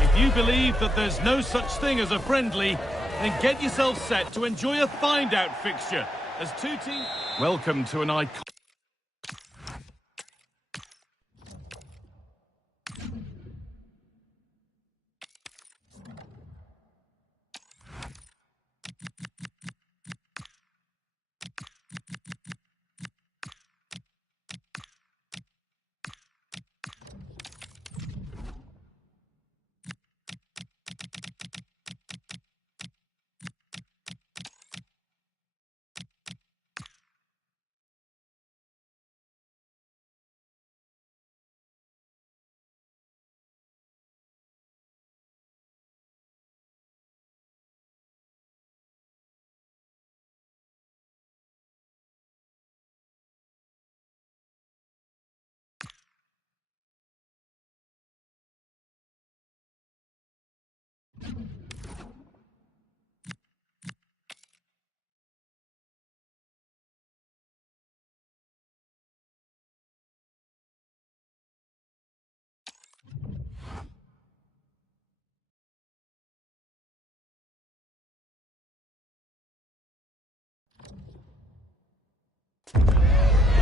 If you believe that there's no such thing as a friendly, then get yourself set to enjoy a find-out fixture as two teams... Welcome to an icon...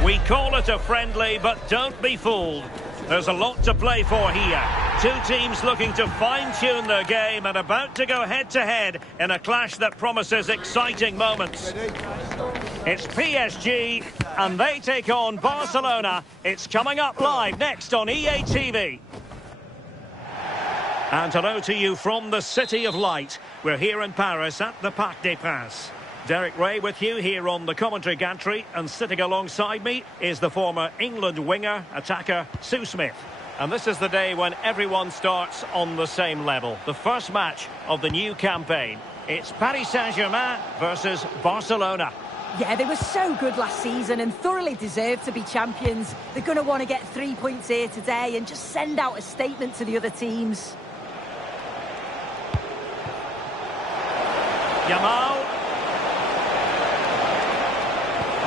We call it a friendly, but don't be fooled. There's a lot to play for here. Two teams looking to fine-tune their game and about to go head-to-head in a clash that promises exciting moments. It's PSG, and they take on Barcelona. It's coming up live next on EA TV. And hello to you from the City of Light. We're here in Paris at the Parc des Princes. Derek Ray with you here on the commentary gantry, and sitting alongside me is the former England winger, attacker, Sue Smith. And this is the day when everyone starts on the same level. The first match of the new campaign. It's Paris Saint-Germain versus Barcelona. Yeah, they were so good last season and thoroughly deserved to be champions. They're going to want to get 3 points here today and just send out a statement to the other teams. Yamal.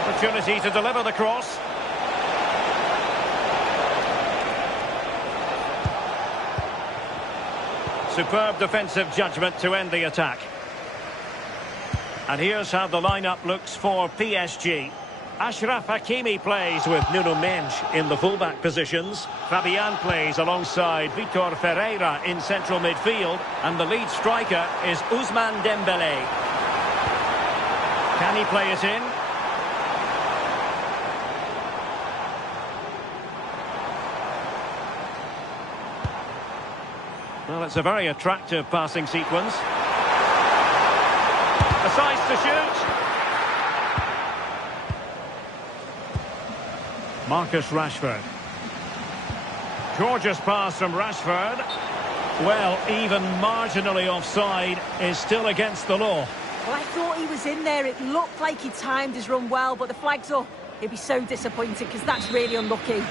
Opportunity to deliver the cross. Superb defensive judgment to end the attack. And here's how the lineup looks for PSG. Achraf Hakimi plays with Nuno Mendes in the fullback positions. Fabian plays alongside Vitor Ferreira in central midfield. And the lead striker is Ousmane Dembélé. Can he play it in? Well, it's a very attractive passing sequence. Decides to shoot. Marcus Rashford. Gorgeous pass from Rashford. Well, even marginally offside is still against the law. Well, I thought he was in there. It looked like he timed his run well, but the flag's up. He'll be so disappointed because that's really unlucky.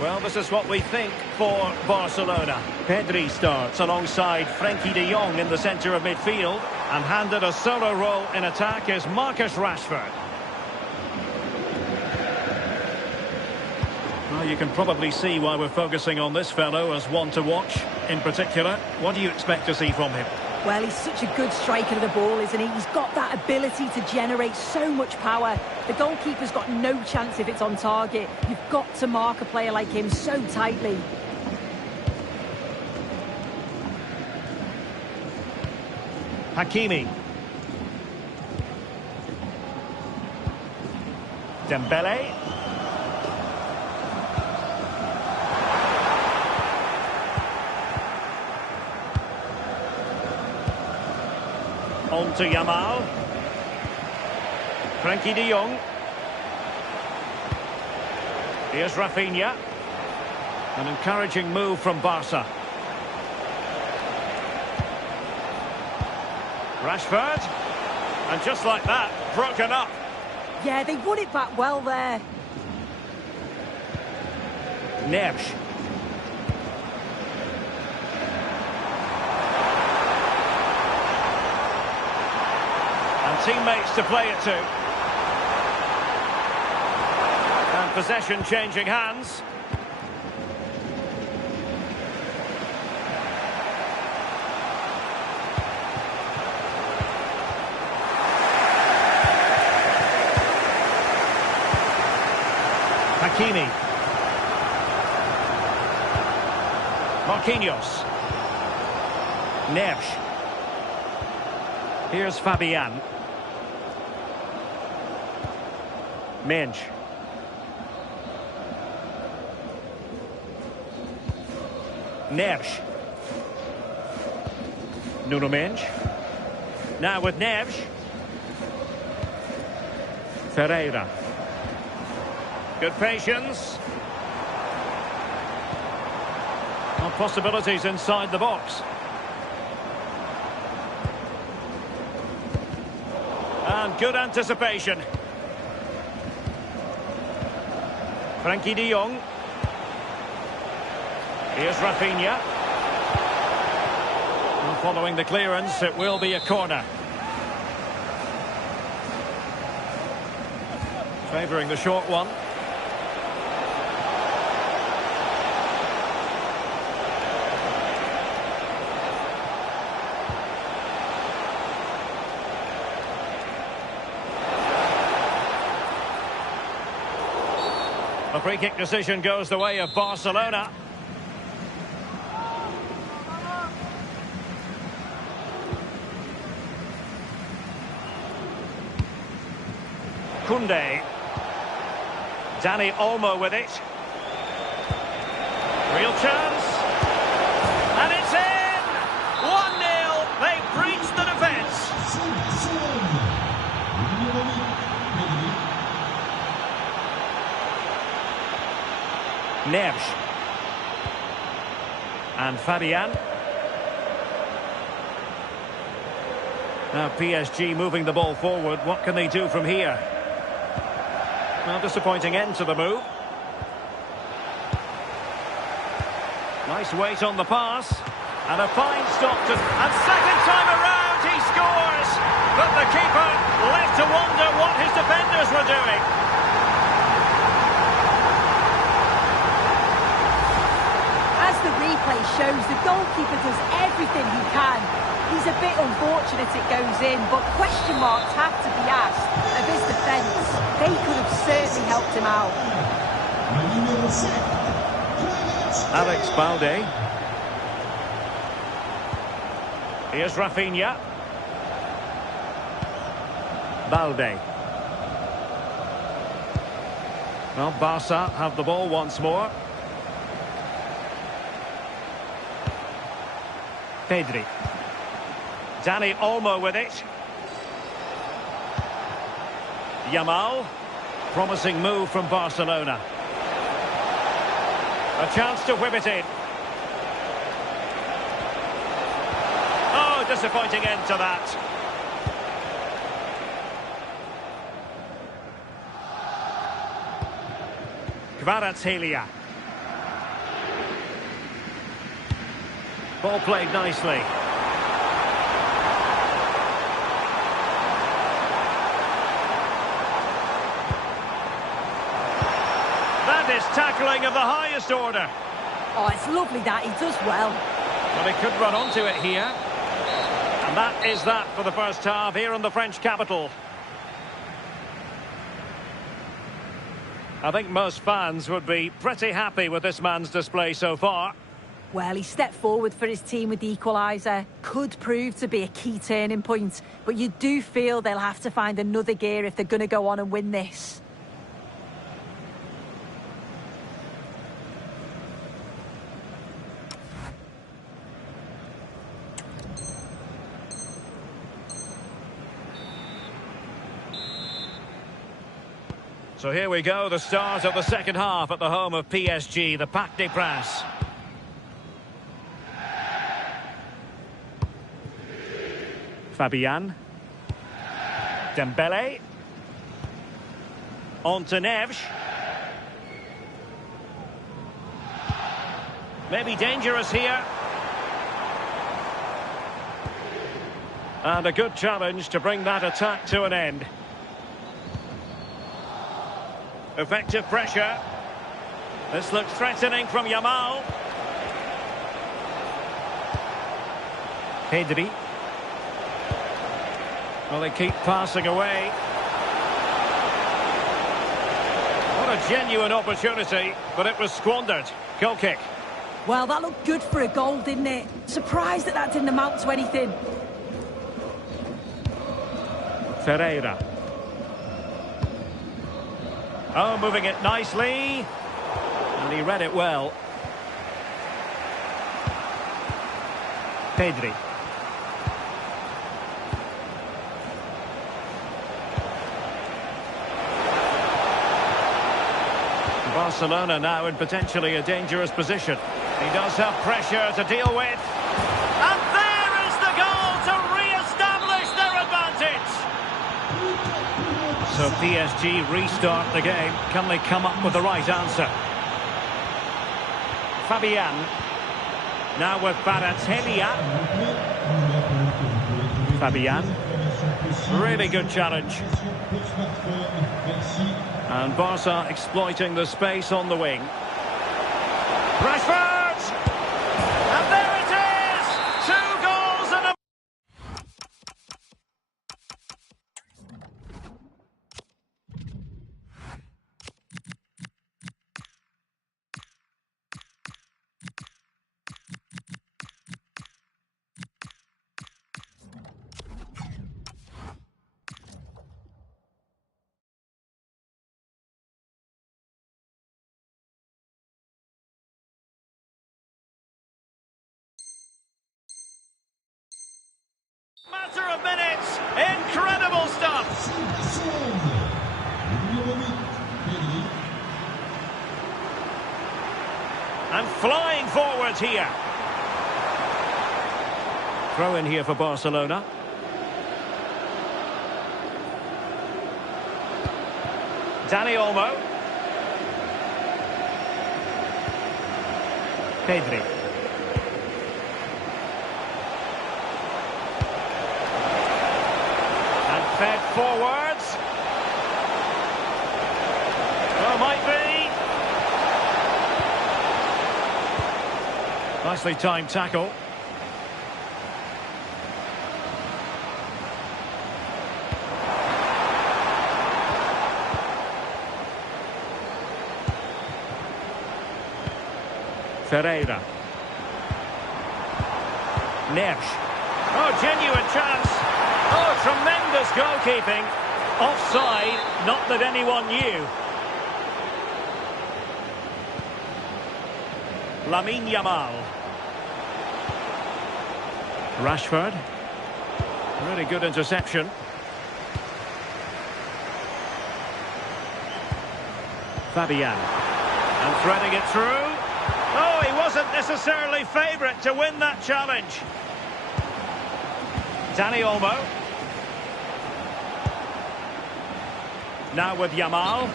Well, this is what we think for Barcelona. Pedri starts alongside Frenkie de Jong in the centre of midfield. And handed a solo role in attack is Marcus Rashford. Well, you can probably see why we're focusing on this fellow as one to watch. In particular, what do you expect to see from him? Well, he's such a good striker of the ball, isn't he? He's got that ability to generate so much power. The goalkeeper's got no chance if it's on target. You've got to mark a player like him so tightly. Hakimi. Dembélé. On to Yamal. Frenkie de Jong. Here's Rafinha. An encouraging move from Barca. Rashford. And just like that, broken up. Yeah, they won it back well there. Neves. teammates to play it to. And possession changing hands. Hakimi. Marquinhos. Neves. Here's Fabian. Mensch. Neves. Nuno Mensch. Now with Neves. Ferreira. Good patience. Well, possibilities inside the box. And good anticipation. Frankie de Jong. Here's Rafinha. And following the clearance, it will be a corner. Favouring the short one. The free kick decision goes the way of Barcelona. Koundé. Dani Olmo with it. Real chance. And it's in! 1-0. They breached the defence. Neves. And Fabian. Now PSG moving the ball forward. What can they do from here? Well, disappointing end to the move. Nice weight on the pass. And a fine stop to... And second time around he scores! But the keeper left to wonder what his defenders were doing. As the replay shows, the goalkeeper does everything he can. He's a bit unfortunate it goes in, but question marks have to be asked of his defence. They could have certainly helped him out. Alex Balde. Here's Rafinha. Balde. Well, Barca have the ball once more. Pedri. Dani Olmo with it. Yamal. Promising move from Barcelona. A chance to whip it in. Oh, disappointing end to that. Kvaratskhelia. Ball played nicely. That is tackling of the highest order. Oh, it's lovely that. He does well. Well, he could run onto it here. And that is that for the first half here in the French capital. I think most fans would be pretty happy with this man's display so far. Well, he stepped forward for his team with the equaliser. Could prove to be a key turning point. But you do feel they'll have to find another gear if they're going to go on and win this. So here we go, the start of the second half at the home of PSG, the Parc des Princes. Fabian. Dembele. On to Neves. Maybe dangerous here. And a good challenge to bring that attack to an end. Effective pressure. This looks threatening from Yamal. Pedri. Well, they keep passing away. What a genuine opportunity, but it was squandered. Goal kick. Well, that looked good for a goal, didn't it? Surprised that that didn't amount to anything. Ferreira. Oh, moving it nicely. And he read it well. Pedri. Barcelona now in potentially a dangerous position. He does have pressure to deal with. And there is the goal to re-establish their advantage. So PSG restart the game. Can they come up with the right answer? Fabian. Now with Baratelia. Fabian. Really good challenge. And Barca exploiting the space on the wing. Rashford! And there it is! 2 goals and a... Matter of minutes. Incredible stuff. And flying forwards here. Throw in here for Barcelona. Dani Olmo. Pedri. Fed forwards. Well, might be. Nicely timed tackle. Ferreira. Neves. Oh, genuine chance. Oh, tremendous goalkeeping. Offside, not that anyone knew. Lamine Yamal. Rashford. Really good interception. Fabian. And threading it through. Oh, he wasn't necessarily favourite to win that challenge. Dani Olmo. Now with Yamal.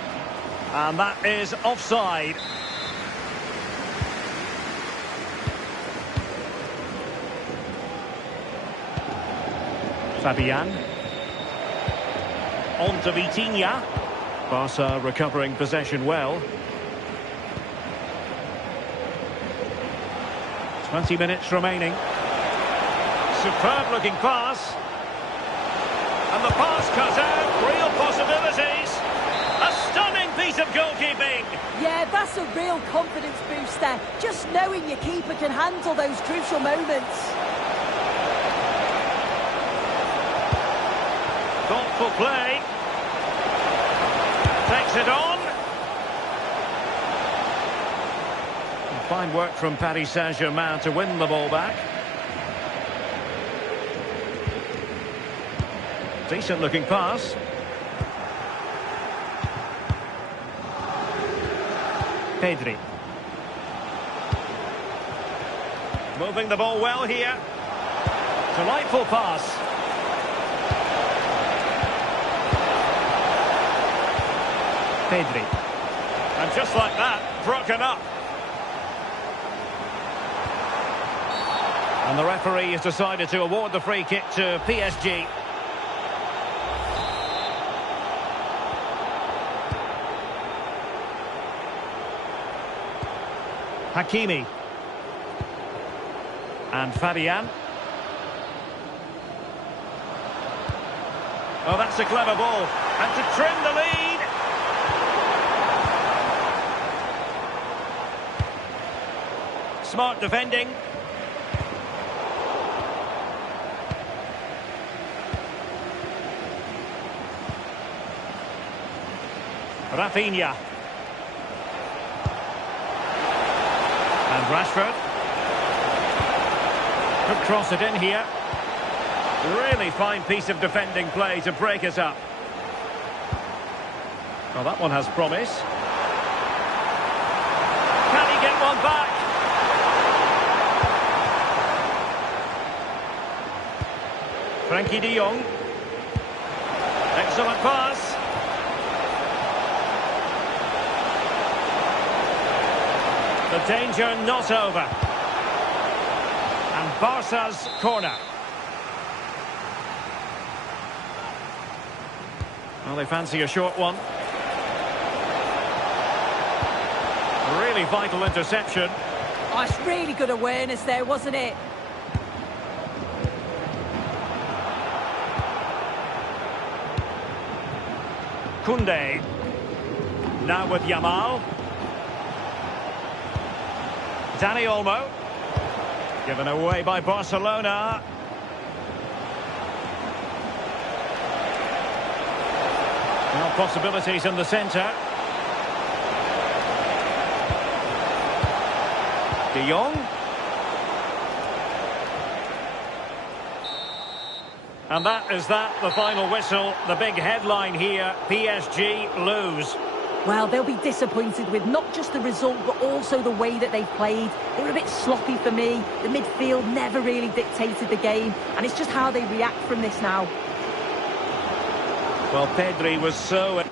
And that is offside. Fabian. On to Vitinha. Barca recovering possession well. 20 minutes remaining. Superb looking pass. And the pass cut out. Real possibilities. A stunning piece of goalkeeping. Yeah, that's a real confidence booster. Just knowing your keeper can handle those crucial moments. Thoughtful play. Takes it on. Fine work from Paris Saint-Germain to win the ball back. Decent looking pass. Pedri. Moving the ball well here. Delightful pass. Pedri. And just like that, broken up. And the referee has decided to award the free kick to PSG. Hakimi. And Fabian. Oh, that's a clever ball. And to trim the lead. Smart defending. Rafinha. And Rashford. Could cross it in here. Really fine piece of defending play to break us up. Well, that one has promise. Can he get one back? Frankie de Jong. Excellent pass. The danger not over. And Barca's corner. Well, they fancy a short one. A really vital interception. Oh, it's really good awareness there, wasn't it? Koundé. Now with Yamal. Dani Olmo. Given away by Barcelona. Well, possibilities in the centre. De Jong. And that is the final whistle. The big headline here, PSG lose. Well, they'll be disappointed with not just the result, but also the way that they've played. They were a bit sloppy for me. The midfield never really dictated the game, and it's just how they react from this now. Well, Pedri was so...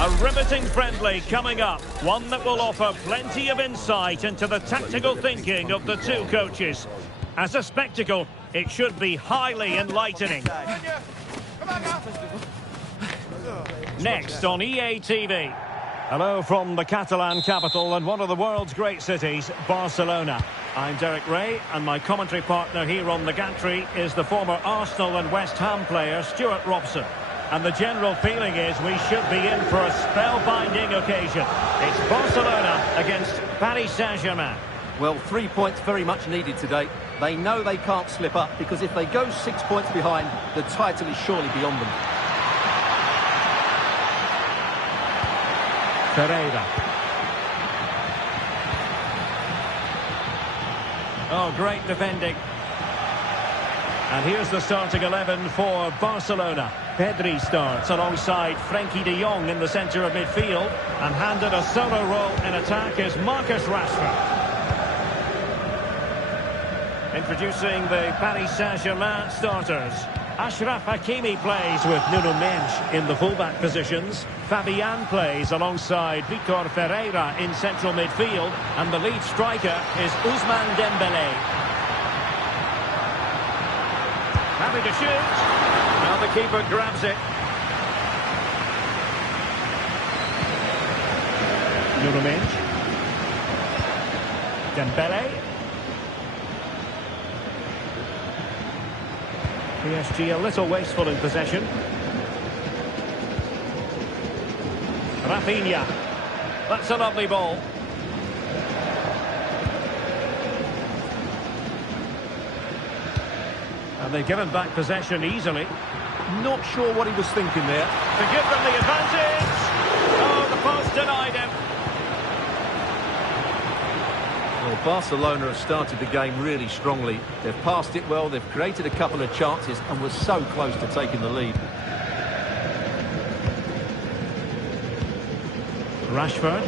A riveting friendly coming up, one that will offer plenty of insight into the tactical thinking of the two coaches. As a spectacle, it should be highly enlightening. Next on EA TV. Hello from the Catalan capital and one of the world's great cities, Barcelona. I'm Derek Ray, and my commentary partner here on the gantry is the former Arsenal and West Ham player, Stuart Robson. And the general feeling is we should be in for a spellbinding occasion. It's Barcelona against Paris Saint-Germain. Well, 3 points very much needed today. They know they can't slip up, because if they go 6 points behind, the title is surely beyond them. Pereira. Oh, great defending. And here's the starting 11 for Barcelona. Pedri starts alongside Frankie de Jong in the centre of midfield, and handed a solo role in attack is Marcus Rashford. Introducing the Paris Saint-Germain starters. Ashraf Hakimi plays with Nuno Mendes in the fullback positions. Fabian plays alongside Vitor Ferreira in central midfield. And the lead striker is Ousmane Dembélé. Having to shoot. Now the keeper grabs it. Nuno Mendes. Dembélé. PSG a little wasteful in possession. Rafinha. That's a lovely ball. And they've given back possession easily. Not sure what he was thinking there. To give them the advantage. Oh, the post denied him. Well, Barcelona have started the game really strongly. They've passed it well, they've created a couple of chances and were so close to taking the lead. Rashford.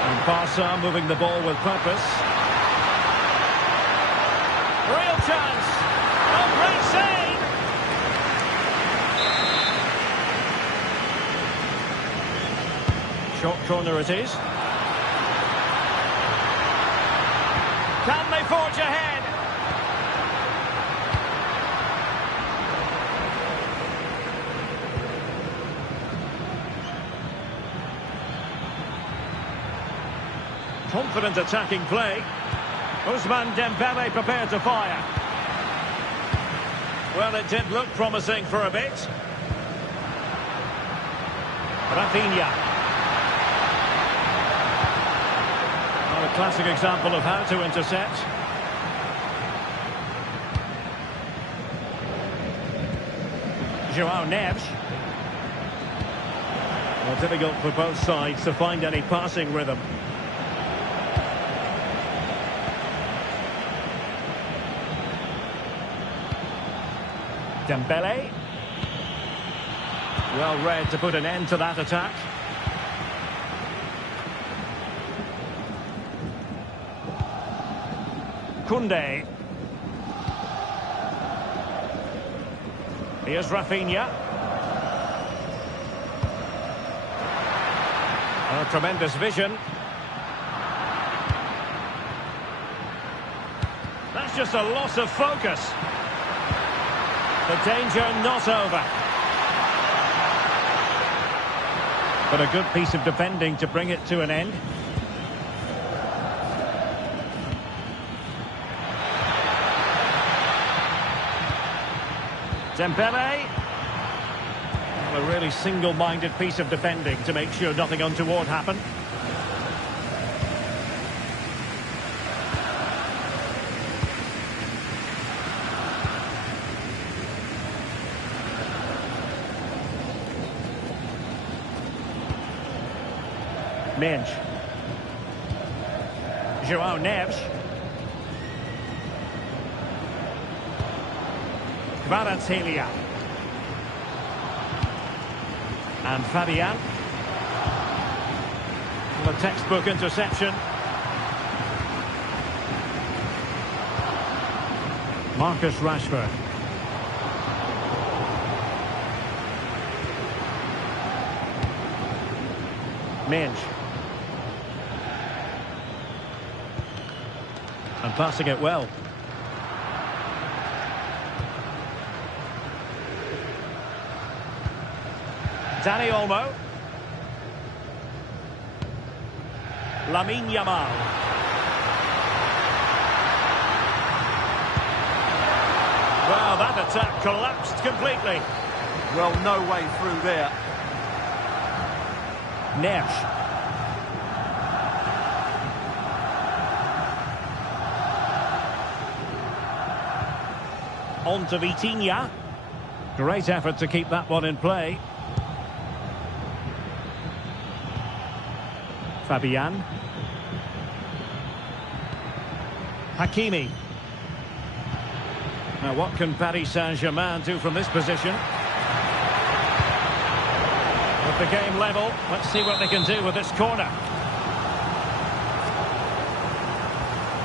And Barca moving the ball with purpose. Real chance. Oh, great save. Short corner it is. Can they forge ahead? Confident attacking play. Ousmane Dembélé prepared to fire. Well, it did look promising for a bit. Rafinha. Well, a classic example of how to intercept. João Neves. Well, difficult for both sides to find any passing rhythm. Dembélé. Well read to put an end to that attack. Koundé. Here's Rafinha. Oh, tremendous vision. That's just a loss of focus. The danger not over. But a good piece of defending to bring it to an end. Dembélé. Well, a really single-minded piece of defending to make sure nothing untoward happened. Mendes. João Neves. Kvaratskhelia. And Fabian. The textbook interception. Marcus Rashford. Mendes. And passing it well. Dani Olmo. Lamine Yamal. Well, that attack collapsed completely. Well, no way through there. Neves. On to Vitinha. Great effort to keep that one in play. Fabian. Hakimi. Now what can Paris Saint-Germain do from this position? With the game level, let's see what they can do with this corner.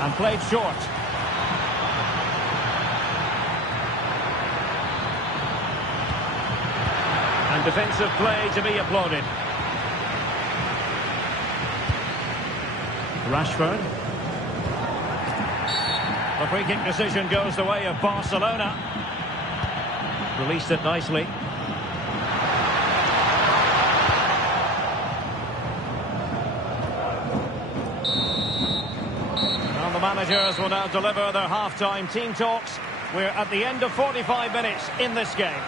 And played short. And defensive play to be applauded. Rashford. The free kick decision goes the way of Barcelona. Released it nicely. And the managers will now deliver their half-time team talks. We're at the end of 45 minutes in this game.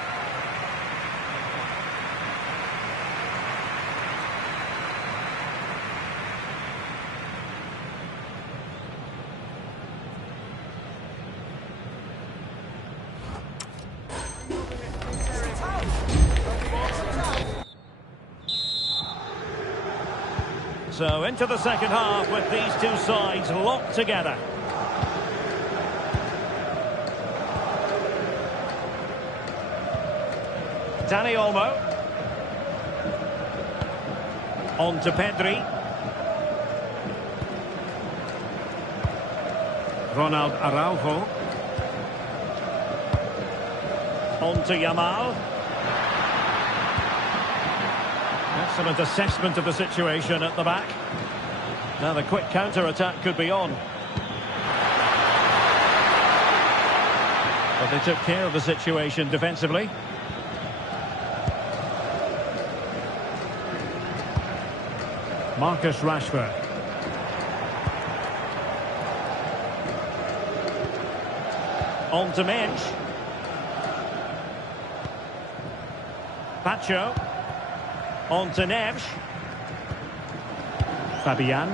So into the second half with these two sides locked together. Dani Olmo. On to Pedri. Ronald Araujo. On to Yamal. Excellent assessment of the situation at the back. Now the quick counter-attack could be on. But they took care of the situation defensively. Marcus Rashford. On to Mensch. Pacho. On to Neves. Fabian.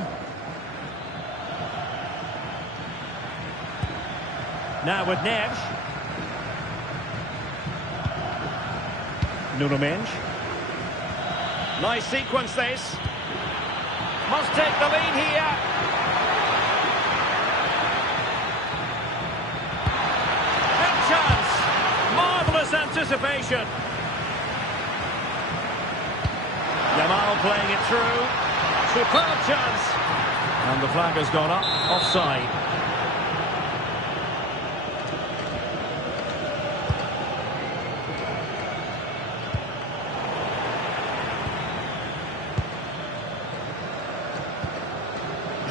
Now with Neves. Nuno Mensch. Nice sequence this. Must take the lead here. Good chance. Marvellous anticipation. Yamal playing it through. Superb chance. And the flag has gone up. Offside.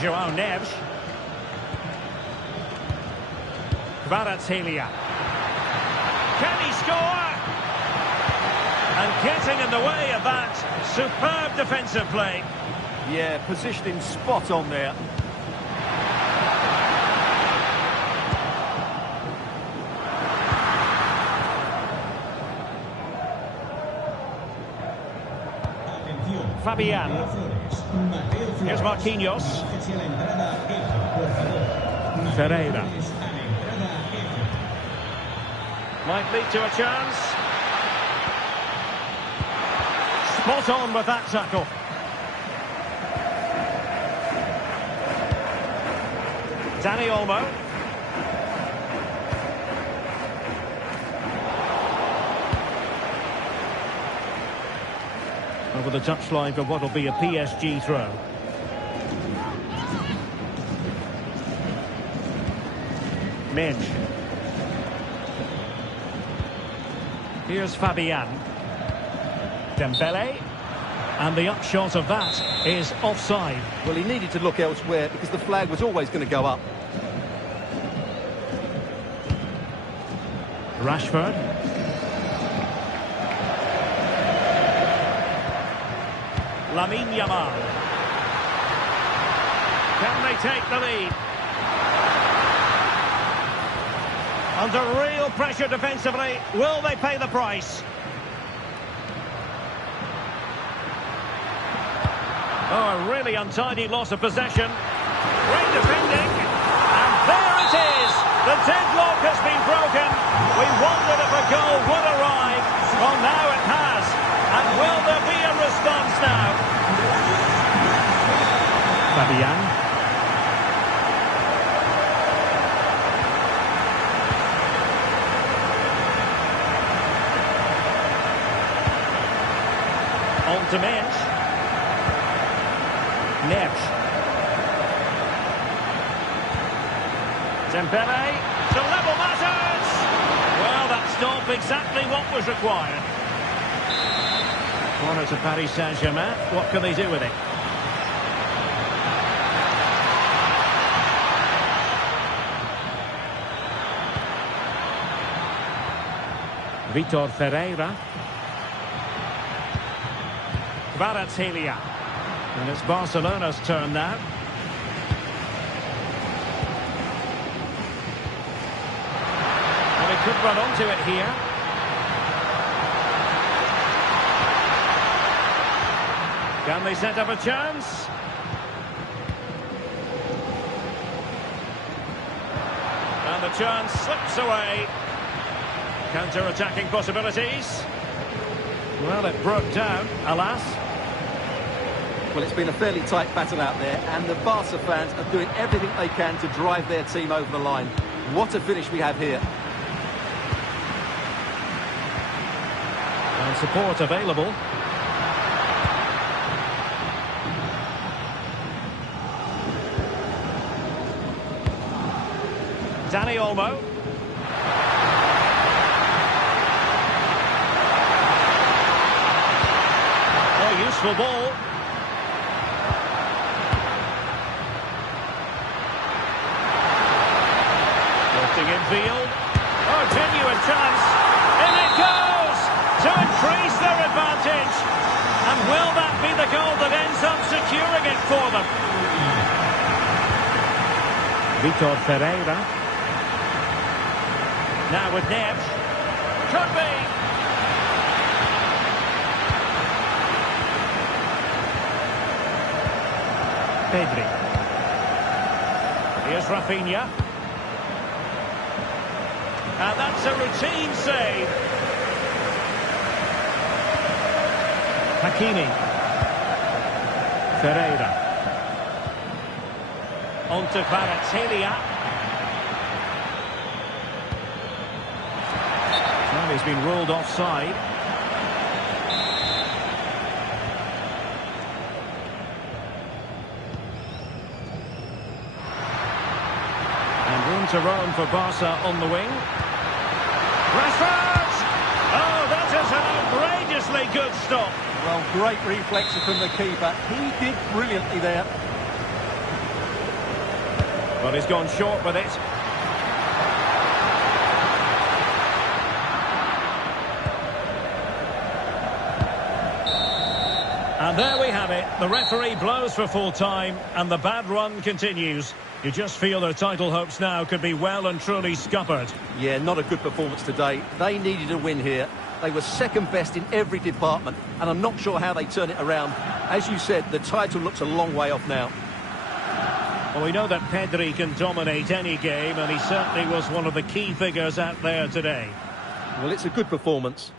João Neves. Kvaratskhelia. Can he score? And getting in the way of that. Superb defensive play. Yeah, positioning spot on there. Fabian. Here's Marquinhos. Ferreira. Might lead to a chance. Spot on with that tackle. Dani Olmo. Over the touchline for what will be a PSG throw. Mensch. Here's Fabian. Dembele. And the upshot of that is offside. Well, he needed to look elsewhere because the flag was always going to go up. Rashford. Lamine Yamal. Can they take the lead? Under real pressure defensively. Will they pay the price? Oh, a really untidy loss of possession. Great defending. And there it is. The deadlock has been broken. We wondered if a goal would arrive. Well, now it has. And will there be a response now? Fabian. On to Mensch. Neves. Dembele to level matters. Well, that's not exactly what was required. Corner to Paris Saint-Germain. What can they do with it? Vitor Ferreira. Kvaratskhelia. And it's Barcelona's turn now. And he could run onto it here. Can they set up a chance? And the chance slips away. Counter-attacking possibilities. Well, it broke down, alas. Well, it's been a fairly tight battle out there, and the Barca fans are doing everything they can to drive their team over the line. What a finish we have here. And support available. Dani Olmo. Oh, useful ball. Drifting infield. Oh, genuine chance. In it goes! To increase their advantage. And will that be the goal that ends up securing it for them? Vitor Ferreira. Now with Neves. Could be. Pedri. Here's Rafinha. And that's a routine save. Hakimi. Ferreira. On to Kvaratskhelia. Well, he's been ruled offside. And room to roam for Barca on the wing. Rashford! Oh, that is an outrageously good stop. Well, great reflection from the keeper. He did brilliantly there. But he's gone short with it. And there we have it. The referee blows for full time and the bad run continues. You just feel their title hopes now could be well and truly scuppered. Yeah, not a good performance today. They needed a win here. They were second best in every department, and I'm not sure how they turn it around. As you said, the title looks a long way off now. Well, we know that Pedri can dominate any game, and he certainly was one of the key figures out there today. Well, it's a good performance.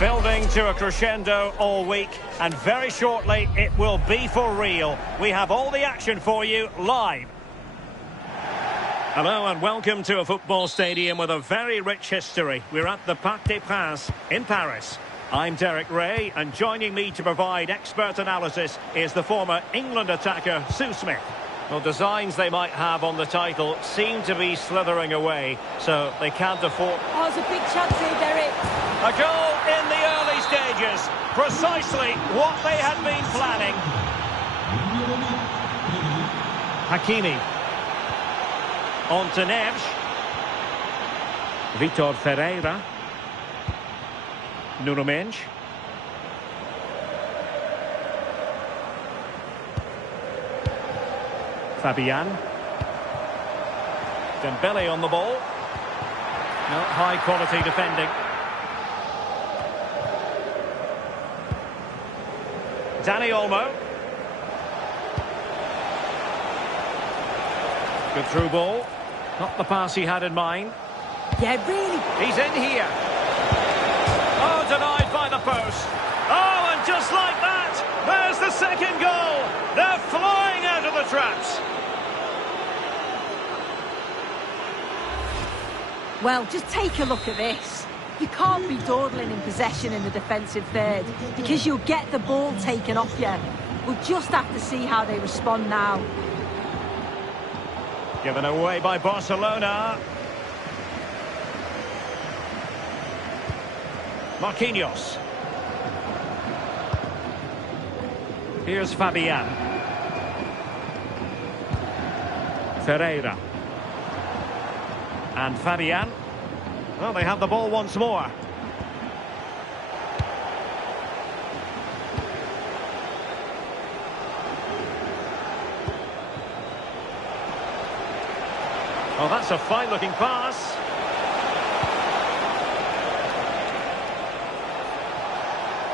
Building to a crescendo all week, and very shortly it will be for real. We have all the action for you live. Hello and welcome to a football stadium with a very rich history. We're at the Parc des Princes in Paris. I'm Derek Ray, and joining me to provide expert analysis is the former England attacker Sue Smith. Well, designs they might have on the title seem to be slithering away, so they can't afford... Oh, it's a big chance here, Derek. A goal in the early stages. Precisely what they had been planning. Hakimi. On to Neves. Vitor Ferreira. Nuno Mendes. Fabian. Dembele on the ball. No, high quality defending. Dani Olmo. Good through ball. Not the pass he had in mind. Yeah, really. He's in here. Oh, denied by the post. Oh, and just like that, there's the second goal. They're flying out of the traps. Well, just take a look at this. You can't be dawdling in possession in the defensive third because you'll get the ball taken off you. We'll just have to see how they respond now. Given away by Barcelona. Marquinhos. Here's Fabian. Ferreira. And Fabian. Well, they have the ball once more. Oh, that's a fine-looking pass.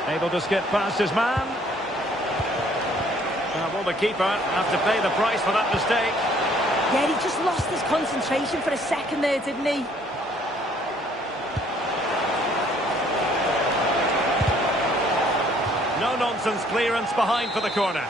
Able to skip past his man. Will the keeper have to pay the price for that mistake? Yeah, he just lost his concentration for a second there, didn't he? No-nonsense clearance behind for the corner.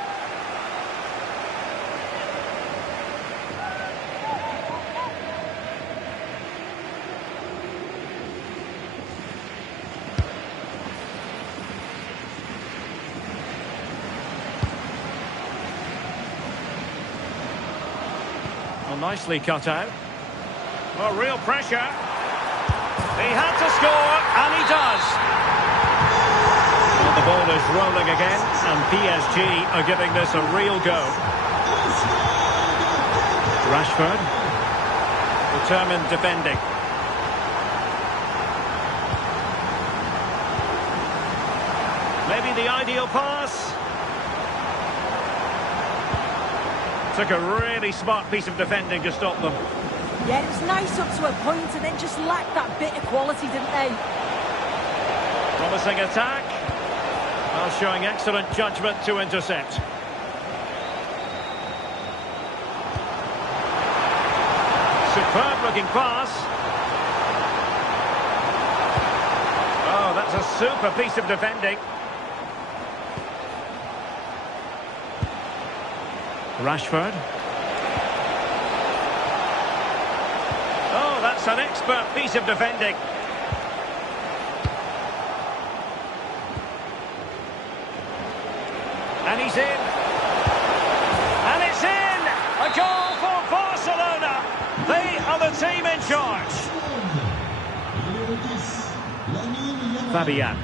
Well, nicely cut out. Well, real pressure. He had to score, and he does. Well, the ball is rolling again, and PSG are giving this a real go. Rashford. Determined defending. Maybe the ideal pass. Took a really smart piece of defending to stop them. Yeah, it was nice up to a point and then just lacked that bit of quality, didn't they? Promising attack. Well, showing excellent judgment to intercept. Superb looking pass. Oh, that's a super piece of defending. Rashford. Oh, that's an expert piece of defending. And he's in. And it's in! A goal for Barcelona. They are the team in charge. Fabian.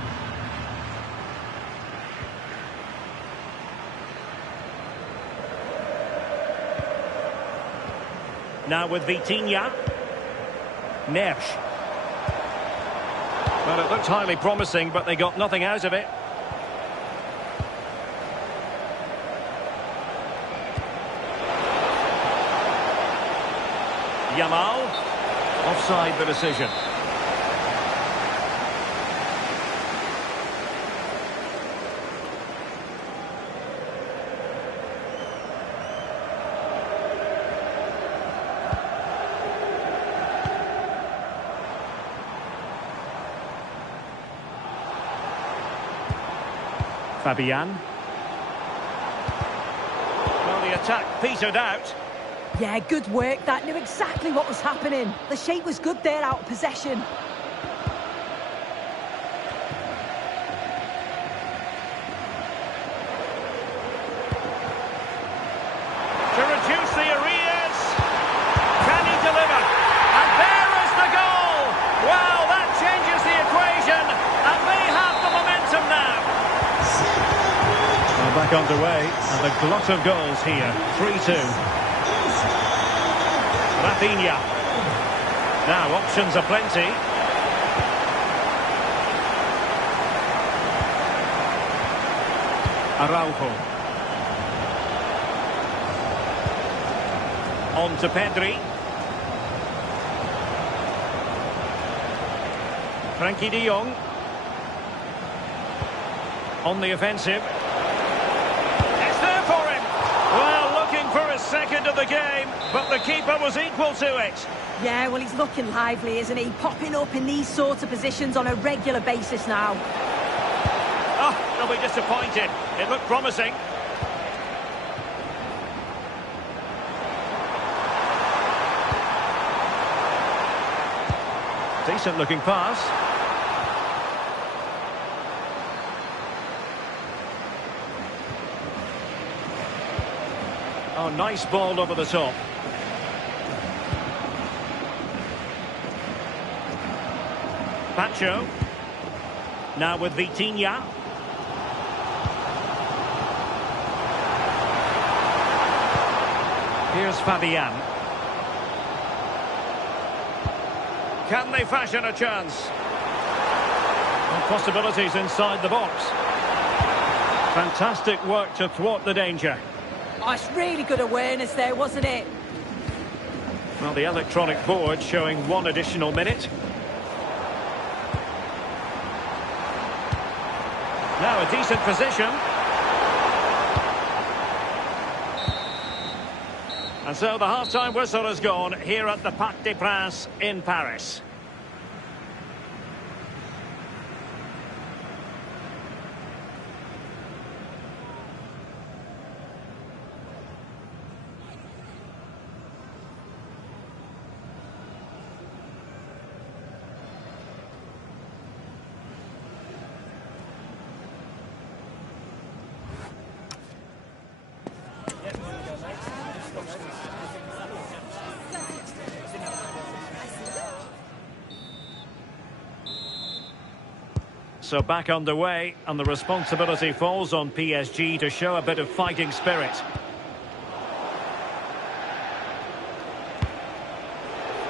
Now with Vitinha. Neves. Well, it looked highly promising, but they got nothing out of it. Yamal. Offside the decision. Fabian. Well, the attack petered out. Yeah, good work. That knew exactly what was happening. The shape was good there out of possession. To reduce the arrears. Can he deliver? And there is the goal! Wow, that changes the equation. And they have the momentum now. Well, back underway, and a glut of goals here. 3-2. Rafinha. Now, options are plenty. Araujo. On to Pedri. Frankie de Jong. On the offensive. It's there for him. Well, looking for his second of the game, but the keeper was equal to it. Yeah, well, he's looking lively, isn't he? Popping up in these sorts of positions on a regular basis now. Oh, they'll be disappointed. It looked promising. Decent looking pass. Oh, nice ball over the top. Pacho. Now with Vitinha. Here's Fabian. Can they fashion a chance? And possibilities inside the box. Fantastic work to thwart the danger. Oh, it's really good awareness there, wasn't it? Well, the electronic board showing 1 additional minute. Now a decent position. And so the half-time whistle has gone here at the Parc des Princes in Paris. So back underway, and the responsibility falls on PSG to show a bit of fighting spirit.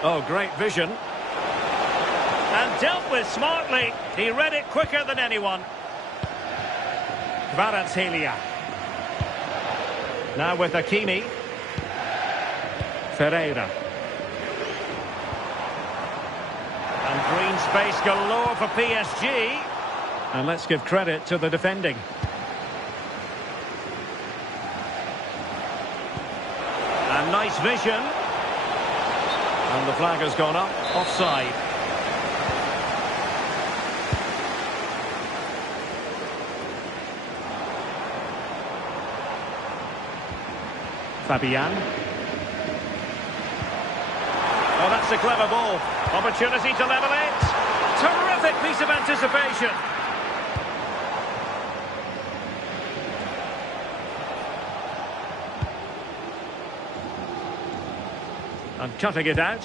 Oh, great vision. And dealt with smartly. He read it quicker than anyone. Kvaratskhelia. Now with Hakimi. Ferreira. And green space galore for PSG. And let's give credit to the defending. And nice vision. And the flag has gone up, offside. Fabian. Oh, that's a clever ball. Opportunity to level it. Terrific piece of anticipation. And cutting it out.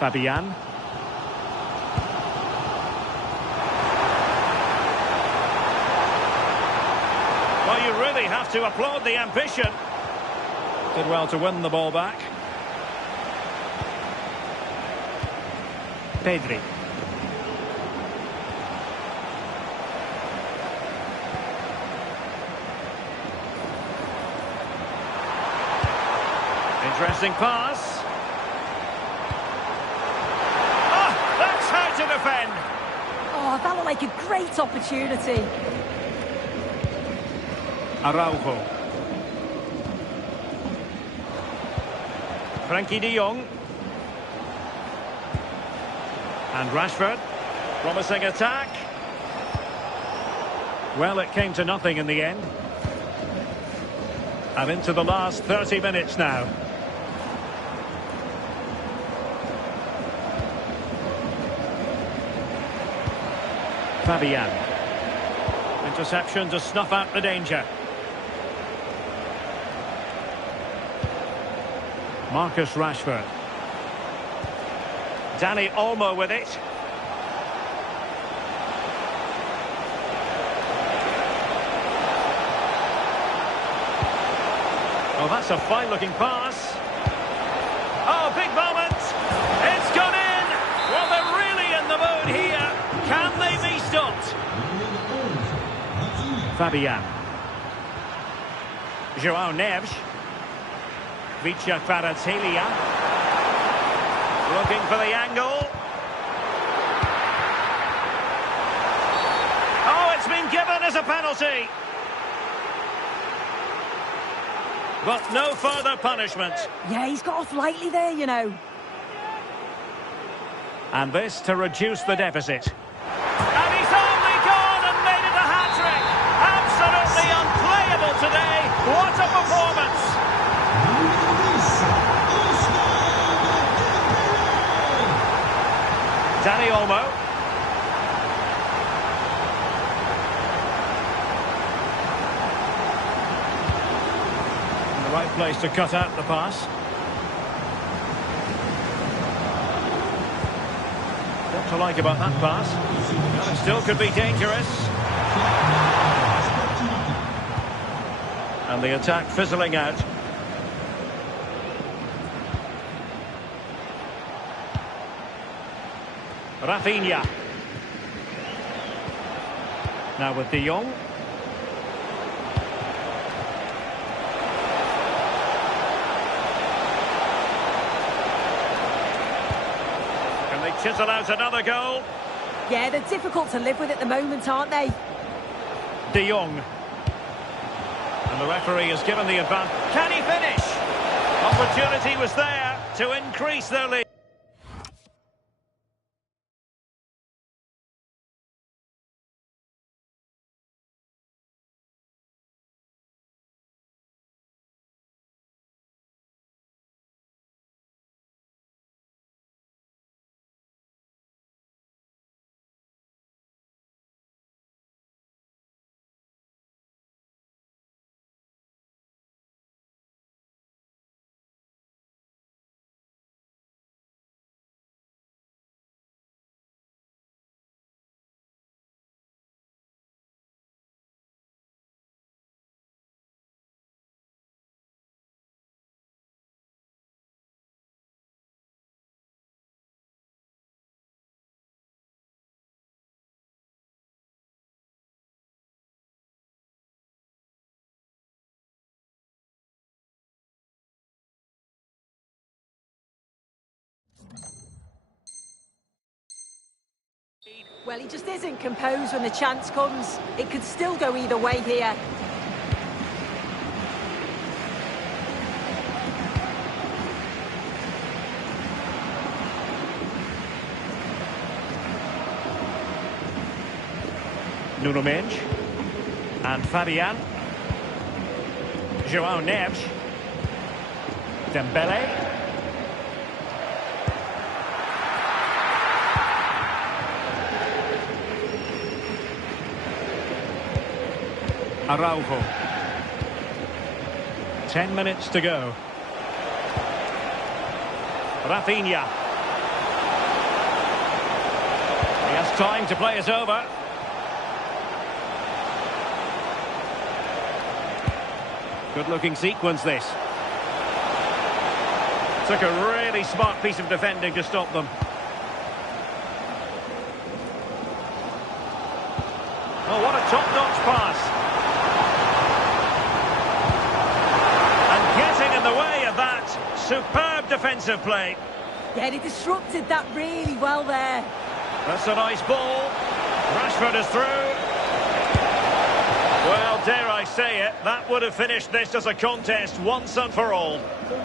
Fabian. Well, you really have to applaud the ambition. Did well to win the ball back. Pedri. Interesting pass. Oh, that's how to defend. Oh, that looked like a great opportunity. Araujo. Frankie de Jong. And Rashford. Promising attack. Well, it came to nothing in the end. And into the last 30 minutes now. Fabian. Interception to snuff out the danger. Marcus Rashford. Dani Olmo with it. Oh, that's a fine-looking pass. Oh, big moment. It's gone in. Well, they're really in the mood here. Can they be stopped? Fabian. João Neves. Vicha Kvaratskhelia. Looking for the angle. Oh, it's been given as a penalty. But no further punishment. Yeah, he's got off lightly there, you know. And this to reduce the deficit. And he's only gone and made it a hat-trick. Absolutely unplayable today. What a performance. Dani Olmo. The right place to cut out the pass. What to like about that pass? Well, it still could be dangerous. And the attack fizzling out. Rafinha. Now with De Jong. Can they chisel out another goal? Yeah, they're difficult to live with at the moment, aren't they? De Jong. And the referee has given the advantage. Can he finish? Opportunity was there to increase their lead. Well, he just isn't composed when the chance comes. It could still go either way here. Nuno Mendes. And Fabian. João Neves. Dembele. Araujo. 10 minutes to go. Rafinha. He has time to play it over. Good looking sequence this. Took a really smart piece of defending to stop them. Oh, what a top-notch pass. In the way of that superb defensive play. Yeah, he disrupted that really well there. That's a nice ball. Rashford is through. Well, dare I say it, that would have finished this as a contest once and for all.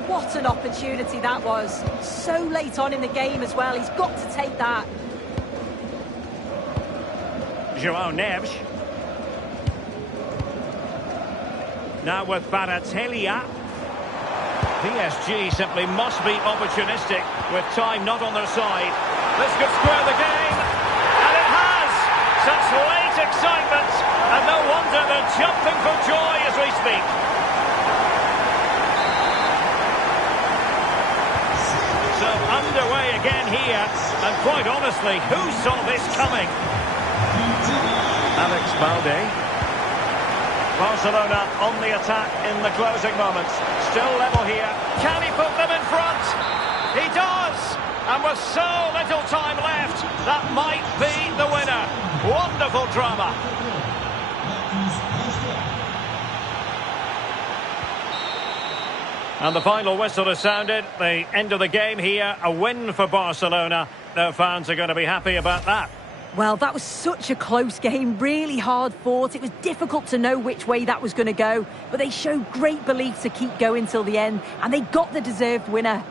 What an opportunity that was. So late on in the game as well. He's got to take that. João Neves. Now with Baratelia. PSG simply must be opportunistic with time not on their side. This could square the game. And it has! Such late excitement. And no wonder they're jumping for joy as we speak. So underway again here. And quite honestly, who saw this coming? Alex Balde. Barcelona on the attack in the closing moments. Still level here. Can he put them in front? He does! And with so little time left, that might be the winner. Wonderful drama. And the final whistle has sounded. The end of the game here. A win for Barcelona. Their fans are going to be happy about that. Well, that was such a close game, really hard fought. It was difficult to know which way that was going to go, but they showed great belief to keep going till the end, and they got the deserved winner.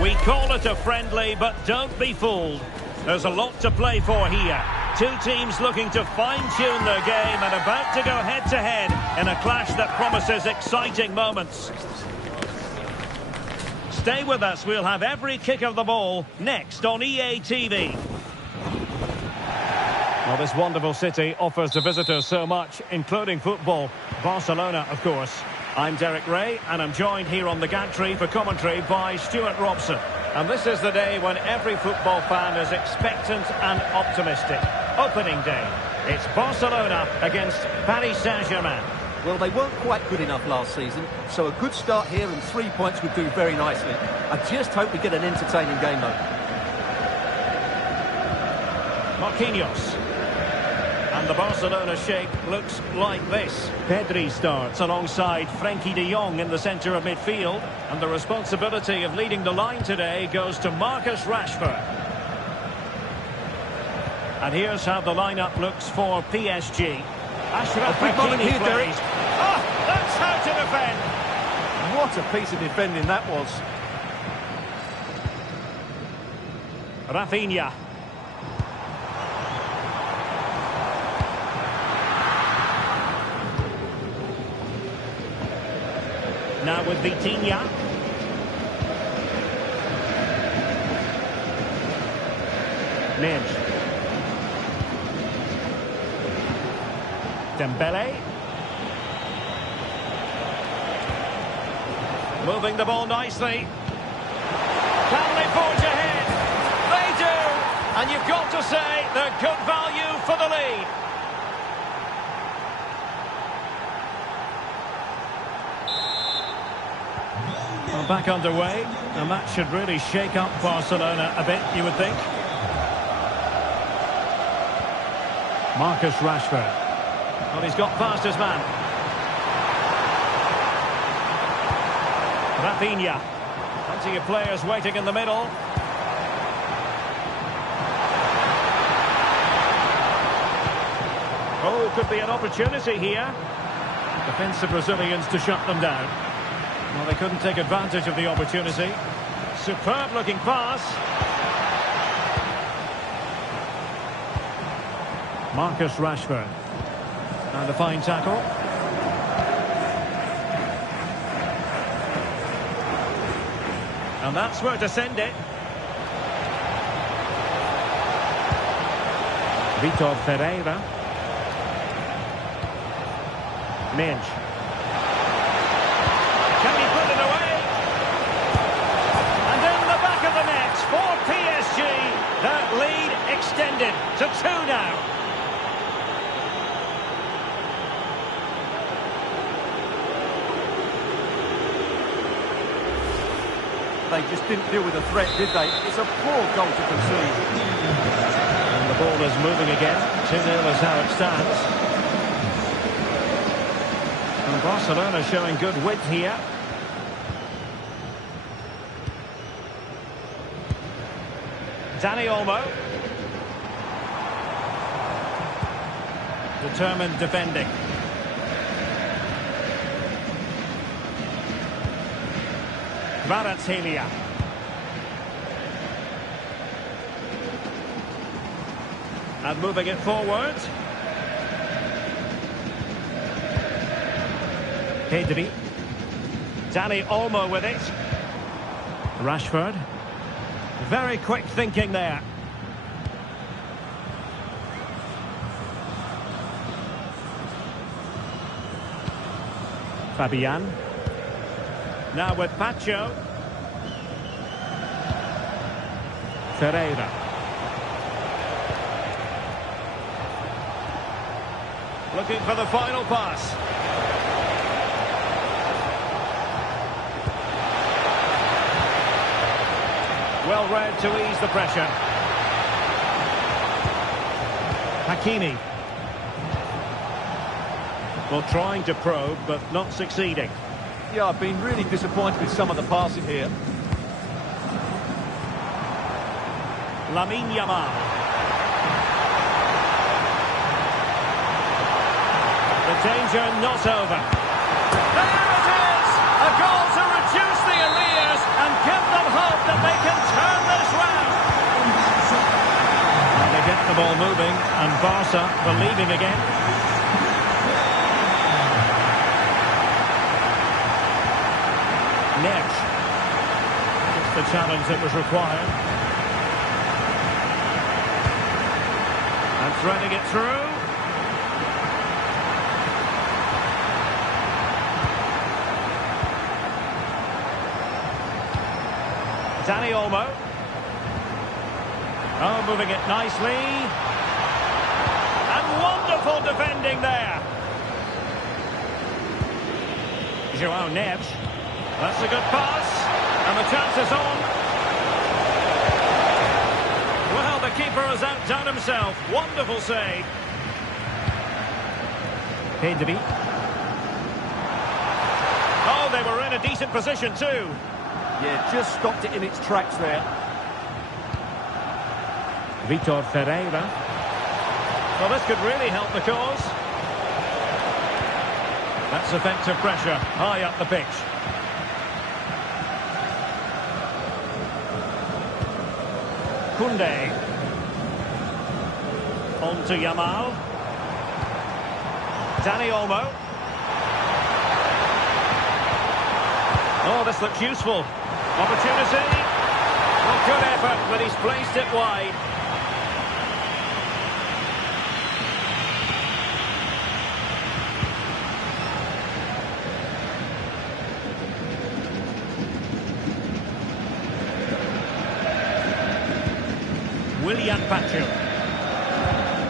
We call it a friendly, but don't be fooled. There's a lot to play for here. Two teams looking to fine-tune their game and about to go head-to-head in a clash that promises exciting moments. Stay with us. We'll have every kick of the ball next on EA TV. Well, this wonderful city offers the visitors so much, including football. Barcelona, of course. I'm Derek Ray, and I'm joined here on the gantry for commentary by Stuart Robson. And this is the day when every football fan is expectant and optimistic. Opening day. It's Barcelona against Paris Saint-Germain. Well, they weren't quite good enough last season, so a good start here and 3 points would do very nicely. I just hope we get an entertaining game, though. Marquinhos. And the Barcelona shape looks like this. Pedri starts alongside Frenkie de Jong in the centre of midfield. And the responsibility of leading the line today goes to Marcus Rashford. And here's how the lineup looks for PSG. Ashraf Hakimi here, Derek. plays. Oh, that's how to defend. What a piece of defending that was. Rafinha. Now with Vitinha. Minge. Dembele. Moving the ball nicely. Can they forge ahead? They do! And you've got to say they're good value for the lead. Well, back underway, and that should really shake up Barcelona a bit, you would think. Marcus Rashford. Well, he's got past his man. Rafinha. Plenty of players waiting in the middle. Oh, could be an opportunity here. Defensive Brazilians to shut them down. Well, they couldn't take advantage of the opportunity. Superb looking pass. Marcus Rashford. And a fine tackle. And that's where to send it. Vitor Ferreira. Minge. Can he put it away? And in the back of the net for PSG. That lead extended to 2 now. They just didn't deal with the threat, did they? It's a poor goal to concede. And the ball is moving again. 2-0 is how it stands. And Barcelona showing good width here. Dani Olmo. Determined defending. Kvaratskhelia. And moving it forward. Pedri. Dani Olmo with it. Rashford. Very quick thinking there. Fabian. Now with Pacho. Ferreira. Looking for the final pass. Well read to ease the pressure. Hakimi. Well, trying to probe, but not succeeding. Yeah, I've been really disappointed with some of the passing here. Lamine Yamal. The danger not over. There it is! A goal to reduce the arrears and give them hope that they can turn this round. And they get the ball moving, and Barca believing again. Neves. Just the challenge that was required. And Threading it through. Dani Olmo. Oh, moving it nicely. And wonderful defending there. Joao Neves. That's a good pass. And the chance is on. Well, the keeper has outdone himself. Wonderful save. Pedri. Oh, they were in a decent position too. Yeah, just stopped it in its tracks there. Vitor Ferreira. Well, this could really help the cause. That's effective pressure, high up the pitch. Koundé. On to Yamal. Dani Olmo. Oh, this looks useful. Opportunity. Well, good effort, but he's placed it wide. Willian Pacho.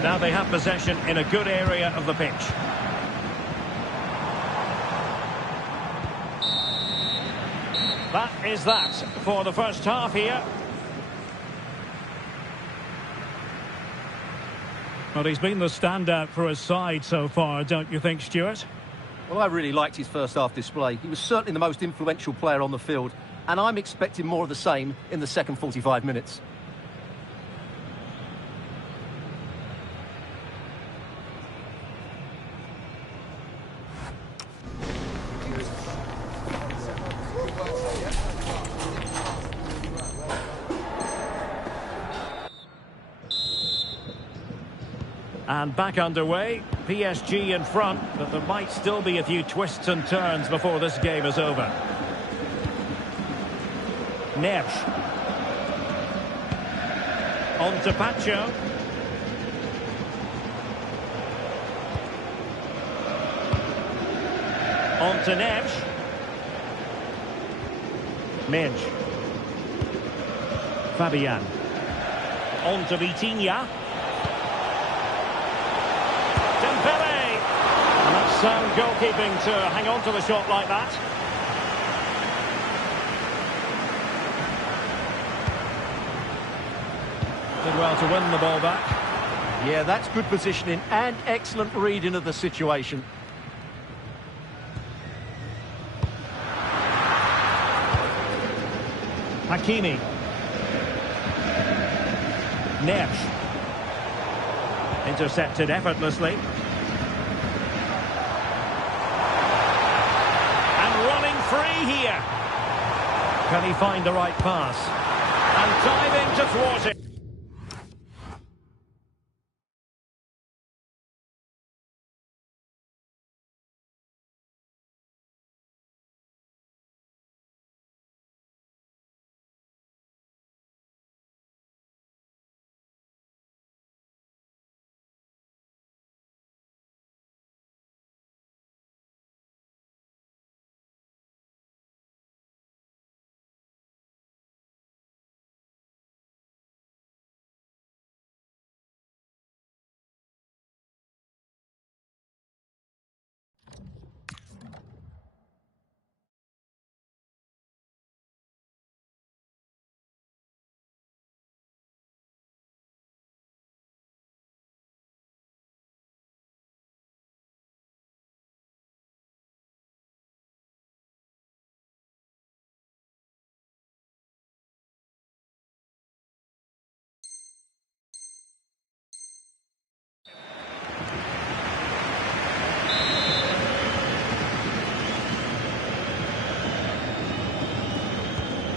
Now they have possession in a good area of the pitch. That is that for the first half here. Well, he's been the standout for his side so far, don't you think, Stuart? Well, I really liked his first half display. He was certainly the most influential player on the field, and I'm expecting more of the same in the second 45 minutes. And back underway, PSG in front, but there might still be a few twists and turns before this game is over. Neves. On to Pacho. On to Neves. Midge. Fabian. On to Vitinha. And that's sound goalkeeping to hang on to the shot like that. Did well to win the ball back. Yeah, that's good positioning and excellent reading of the situation. Hakimi. Neves. Intercepted effortlessly. And running free here. Can he find the right pass? And diving to thwart it.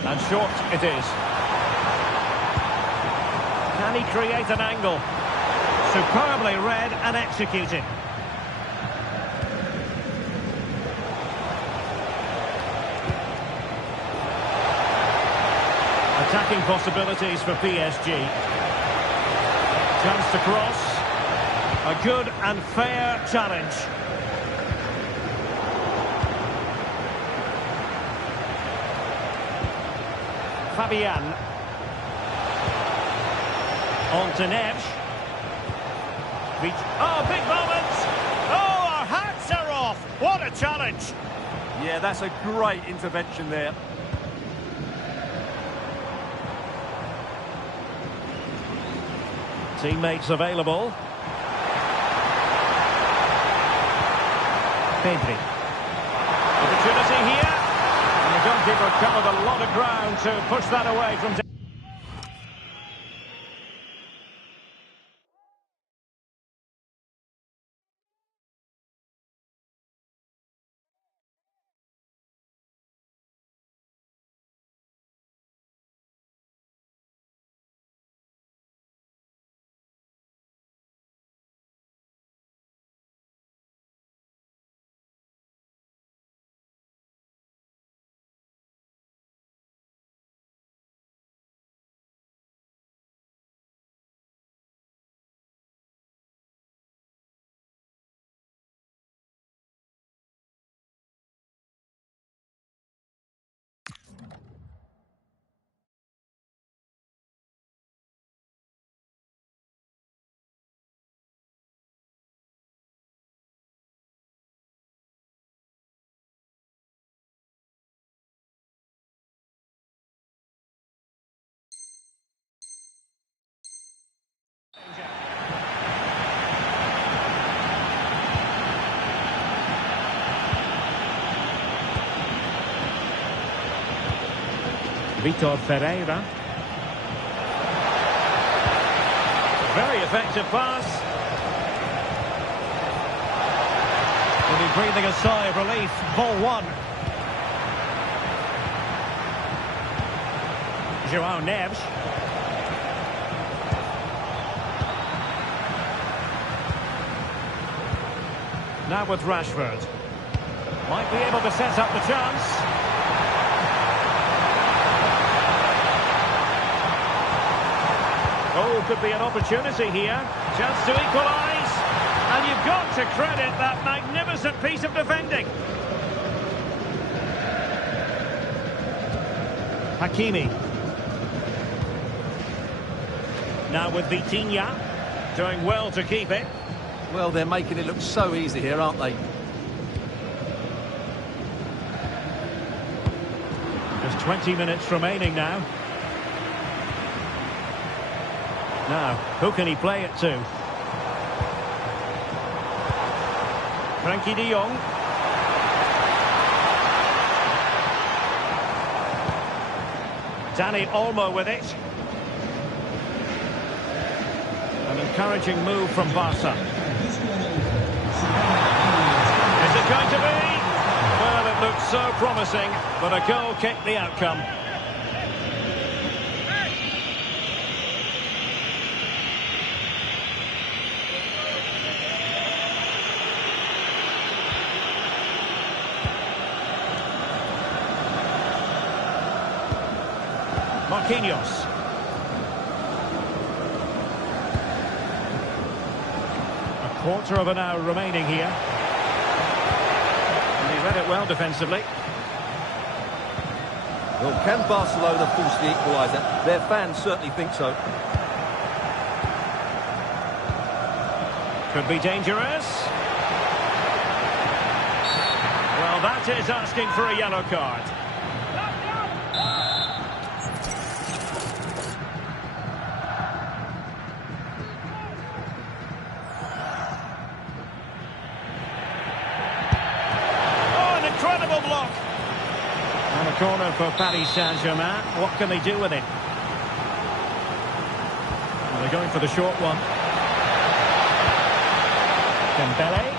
And short it is. Can he create an angle? Superbly read and executed. Attacking possibilities for PSG. Chance to cross. A good and fair challenge. Fabian. On to Neves. Oh, big moment! Oh, our hats are off! What a challenge! Yeah, that's a great intervention there. Teammates available. Pedri. Opportunity here. And the goalkeeper covered a lot of ground to push that away from... Vitor Ferreira. Very effective pass. Will be breathing a sigh of relief. Ball one. João Neves. Now with Rashford. Might be able to set up the chance. Oh, could be an opportunity here. Chance to equalise. And you've got to credit that magnificent piece of defending. Hakimi. Now with Vitinha. Doing well to keep it. Well, they're making it look so easy here, aren't they? Just 20 minutes remaining now. Now, who can he play it to? Frankie de Jong. Dani Olmo with it. An encouraging move from Barca. Is it going to be? Well, it looked so promising, but a goal kicked the outcome. Marquinhos. A quarter of an hour remaining here. And he read it well defensively. Well, can Barcelona force the equaliser? Their fans certainly think so. Could be dangerous. Well, that is asking for a yellow card. Incredible block. And a corner for Paris Saint-Germain. What can they do with it? Well, they're going for the short one. Dembele.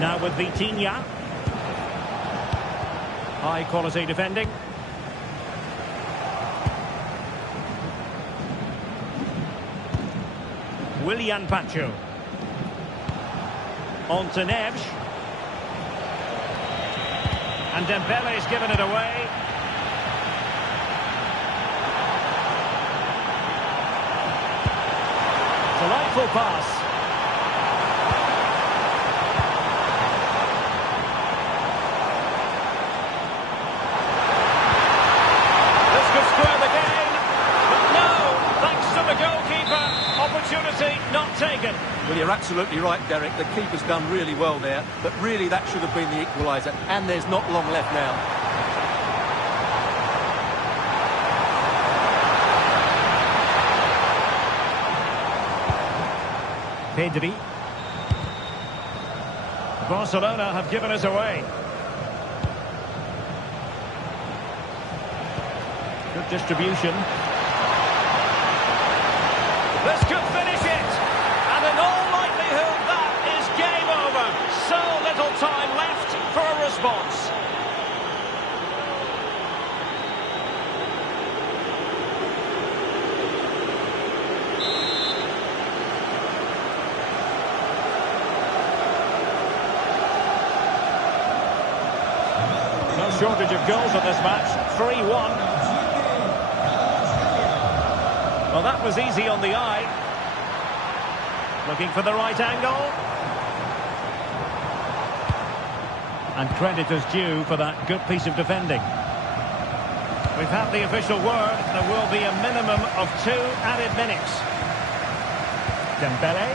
Now with Vitinha. High quality defending. Willian Pacho. On to Neves. And Dembele's given it away. skillful pass. This could square the game, but no, thanks to the goalkeeper. Opportunity not taken. Well, you're absolutely right, Derek. The keeper's done really well there, but really that should have been the equaliser, and there's not long left now. Pedri. Barcelona have given us away. Good distribution. This could finish it. And in all likelihood, that is game over. So little time left for a response. No shortage of goals in this match. 3-1. Well, that was easy on the eye. Looking for the right angle. And credit is due for that good piece of defending. We've had the official word. There will be a minimum of 2 added minutes. Dembele.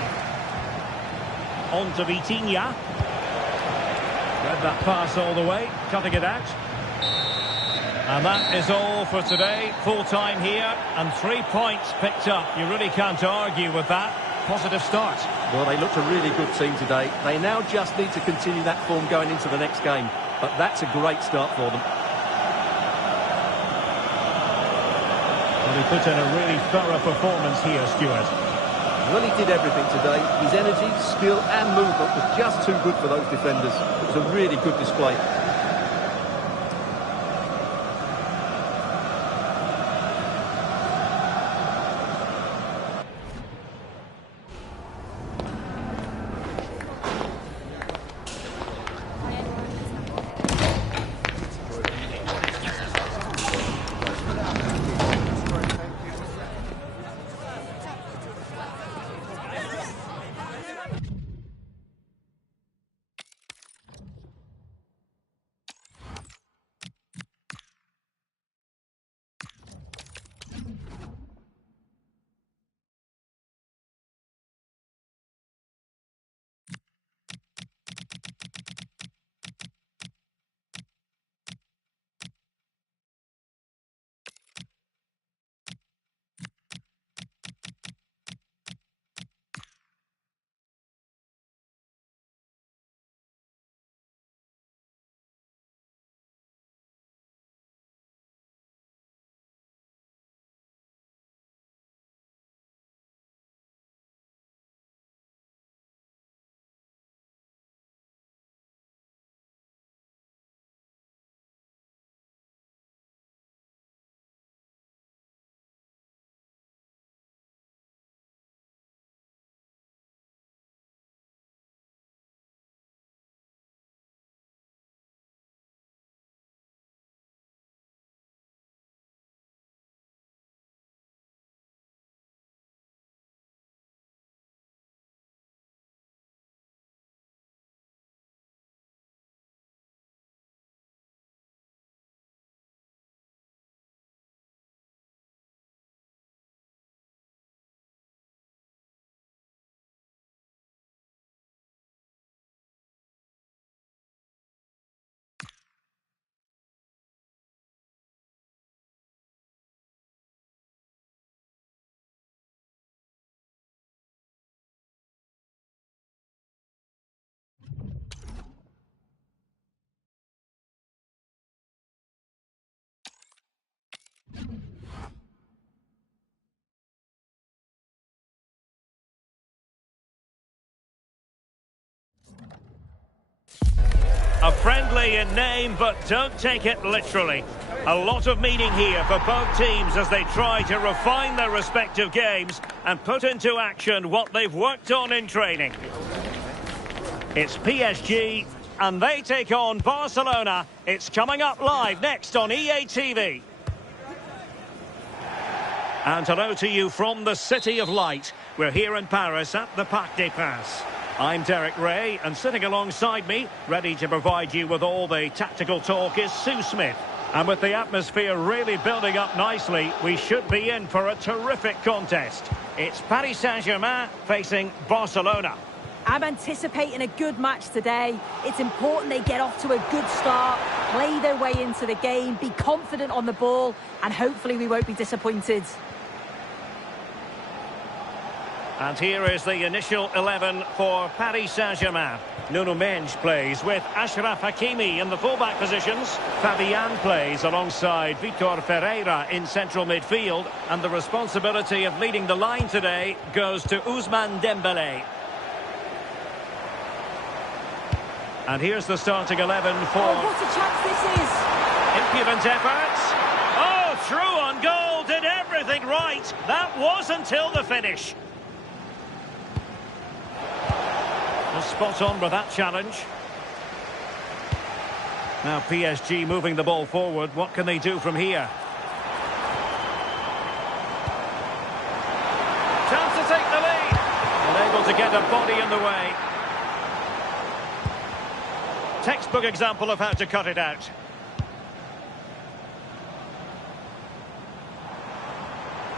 On to Vitinha. Read that pass all the way, cutting it out. And that is all for today. Full time here and 3 points picked up. You really can't argue with that. Positive start. Well, they looked a really good team today. They now just need to continue that form going into the next game. But that's a great start for them. Well, he put in a really thorough performance here, Stuart. Well, he did everything today. His energy, skill and movement was just too good for those defenders. It was a really good display. A friendly in name, but don't take it literally. A lot of meaning here for both teams as they try to refine their respective games and put into action what they've worked on in training. It's PSG, and they take on Barcelona. It's coming up live next on EA TV. And hello to you from the City of Light. We're here in Paris at the Parc des Princes. I'm Derek Ray, and sitting alongside me, ready to provide you with all the tactical talk, is Sue Smith. And with the atmosphere really building up nicely, we should be in for a terrific contest. It's Paris Saint-Germain facing Barcelona. I'm anticipating a good match today. It's important they get off to a good start, play their way into the game, be confident on the ball, and hopefully we won't be disappointed. And here is the initial 11 for Paris Saint-Germain. Nuno Mendes plays with Achraf Hakimi in the fullback positions. Fabian plays alongside Vitor Ferreira in central midfield. And the responsibility of leading the line today goes to Ousmane Dembélé. And here's the starting 11 for... Oh, what a chance this is! Impudent efforts. Oh, through on goal, did everything right. That was until the finish. Spot on with that challenge. Now PSG moving the ball forward. What can they do from here? Chance to take the lead. Unable to get a body in the way. Textbook example of how to cut it out.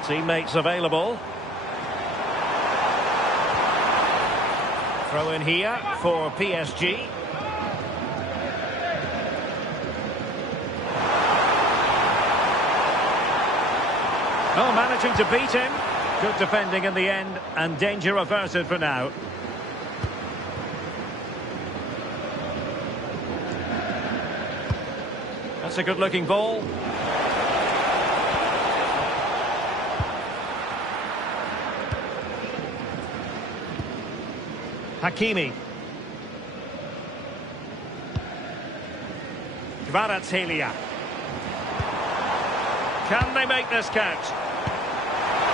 Teammates available. Throw in here for PSG. Oh, managing to beat him. Good defending in the end, and danger averted for now. That's a good-looking ball. Hakimi. Kvaratskhelia. Can they make this count?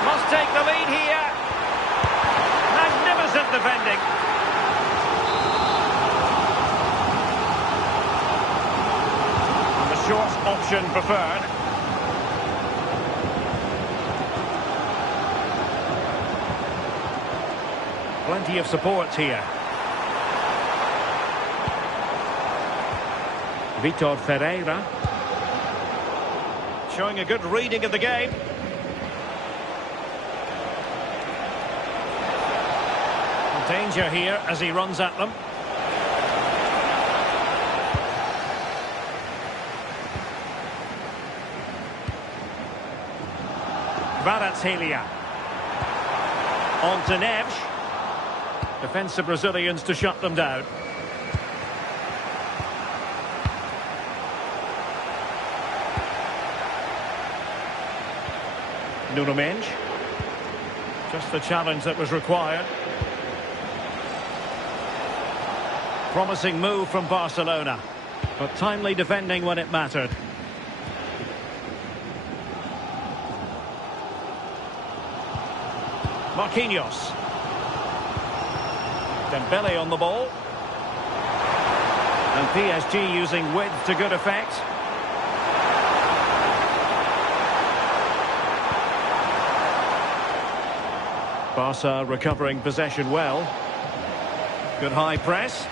Must take the lead here. Magnificent defending. And the short option preferred. Plenty of support here. Vitor Ferreira. Showing a good reading of the game. Danger here as he runs at them. Kvaratskhelia. On to Neves. Defensive Brazilians to shut them down. Nuno Mendes. Just the challenge that was required. Promising move from Barcelona, but timely defending when it mattered. Marquinhos. Dembele on the ball. And PSG using width to good effect. Barca recovering possession well. Good high press.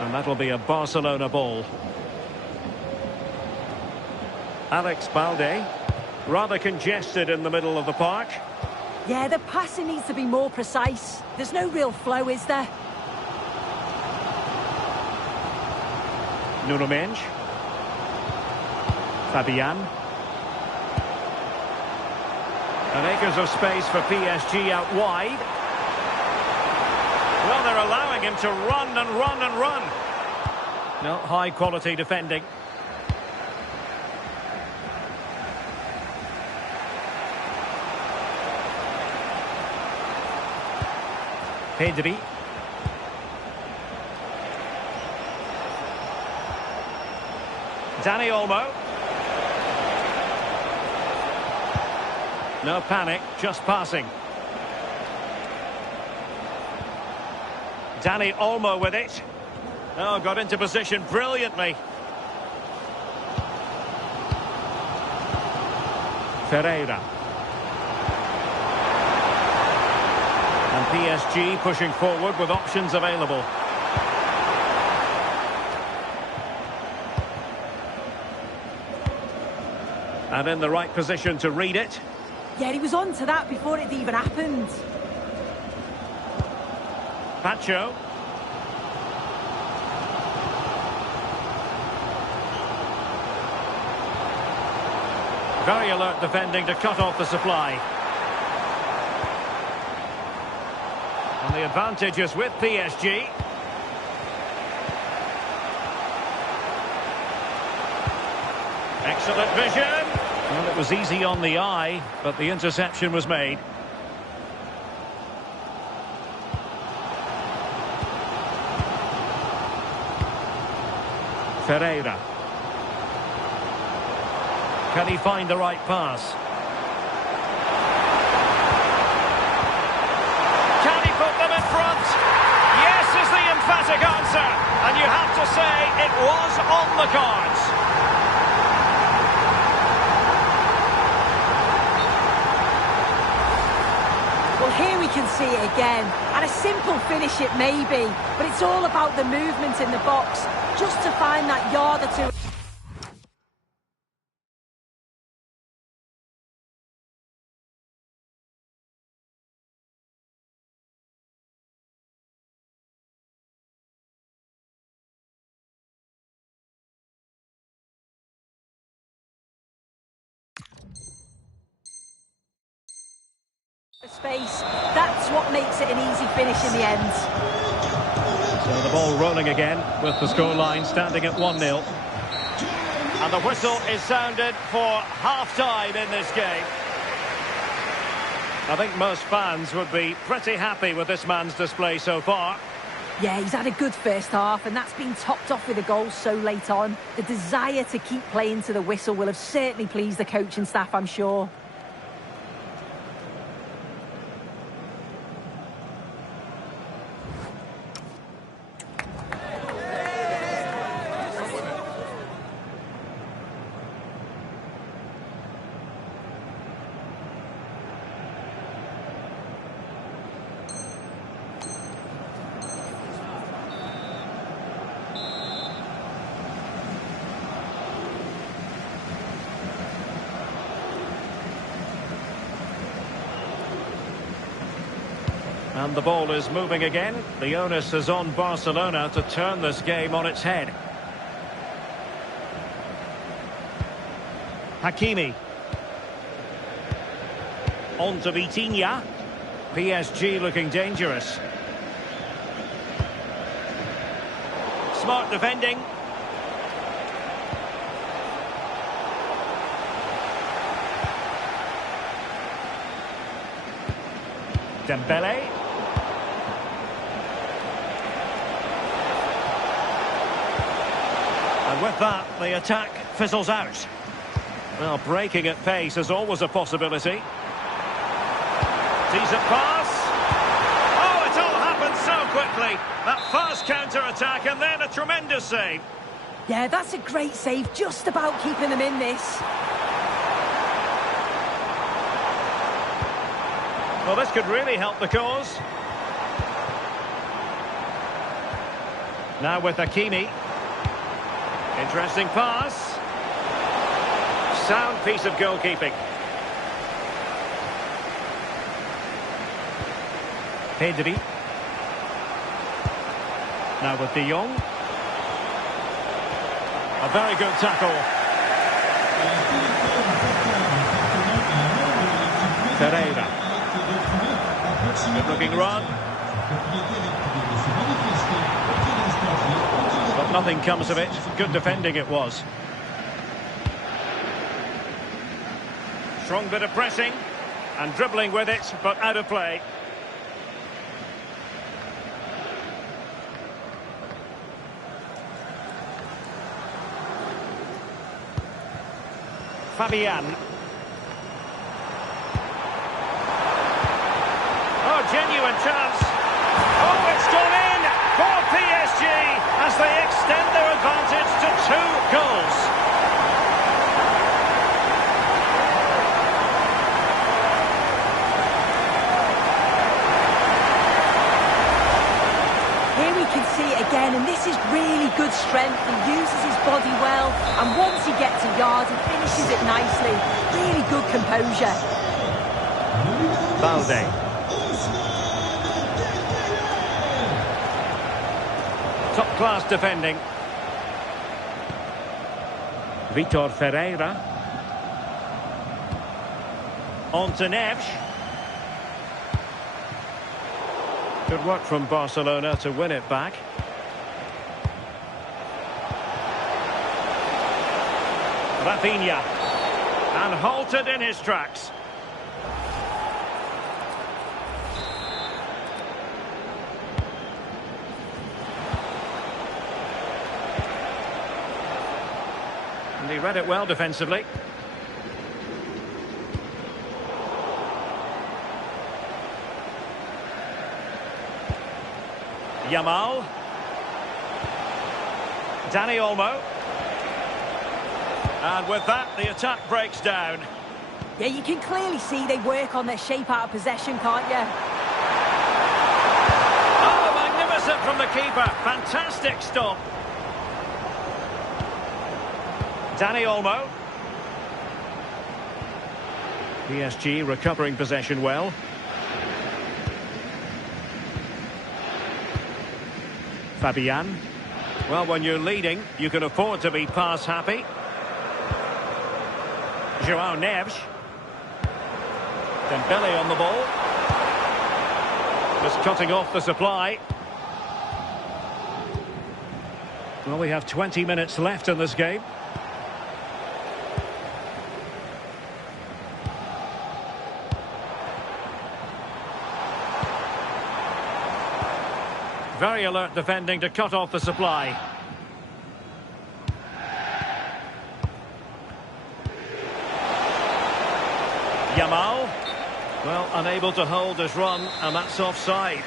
And that'll be a Barcelona ball. Alex Balde. Rather congested in the middle of the park. Yeah, the passing needs to be more precise. There's no real flow, is there? Nuno Mendes. Fabian. And acres of space for PSG out wide. Well, they're allowing him to run and run and run. No, high quality defending. Pedri. Dani Olmo. No panic, just passing. Dani Olmo with it. Oh, got into position brilliantly. Ferreira. And PSG pushing forward with options available. And in the right position to read it. Yeah, he was on to that before it even happened. Pacho. Very alert defending to cut off the supply. And the advantage is with PSG. Excellent vision. Well, it was easy on the eye, but the interception was made. Ferreira. Can he find the right pass? Can he put them in front? Yes is the emphatic answer. And you have to say it was on the cards. Well, here we can see it again. And a simple finish it may be, but it's all about the movement in the box, just to find that yard or two. Space. That's what makes it an easy finish in the end. So the ball rolling again with the scoreline standing at 1-0. And the whistle is sounded for half-time in this game. I think most fans would be pretty happy with this man's display so far. Yeah, he's had a good first half, and that's been topped off with a goal so late on. The desire to keep playing to the whistle will have certainly pleased the coaching staff, I'm sure. And the ball is moving again. The onus is on Barcelona to turn this game on its head. Hakimi. On to Vitinha. PSG looking dangerous. Smart defending. Dembele. And with that, the attack fizzles out. Well, breaking at pace is always a possibility. Decent pass. Oh, it all happened so quickly. That fast counter-attack and then a tremendous save. Yeah, that's a great save, just about keeping them in this. Well, this could really help the cause. Now with Hakimi. Interesting pass. Sound piece of goalkeeping. Pedri. Now with De Jong. A very good tackle. Ferreira. Good looking run. But nothing comes of it. Good defending it was. Strong bit of pressing. And dribbling with it, but out of play. Fabian. Oh, genuine chance. Oh, it's gone in for PSG as they extend their advantage to 2 goals. this is really good strength. He uses his body well, and once he gets a yard, he finishes it nicely. Really good composure. Balde. Top-class defending. Vitor Ferreira. On to Neves. Good work from Barcelona to win it back. Rafinha. And halted in his tracks. And he read it well defensively. Yamal. Dani Olmo. And with that, the attack breaks down. Yeah, you can clearly see they work on their shape out of possession, can't you? Oh, magnificent from the keeper. Fantastic stop. Dani Olmo. PSG recovering possession well. Fabian. Well, when you're leading, you can afford to be pass happy. João Neves. Dembele on the ball. Just cutting off the supply. Well, we have 20 minutes left in this game. Very alert defending to cut off the supply. Yamal. Well, unable to hold his run, and that's offside.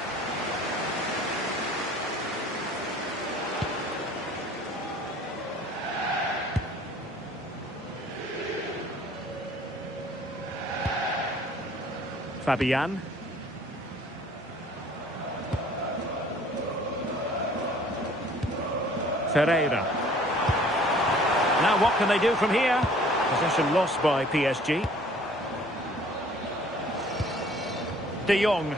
Fabian. Ferreira. Now what can they do from here? Possession lost by PSG. De Jong.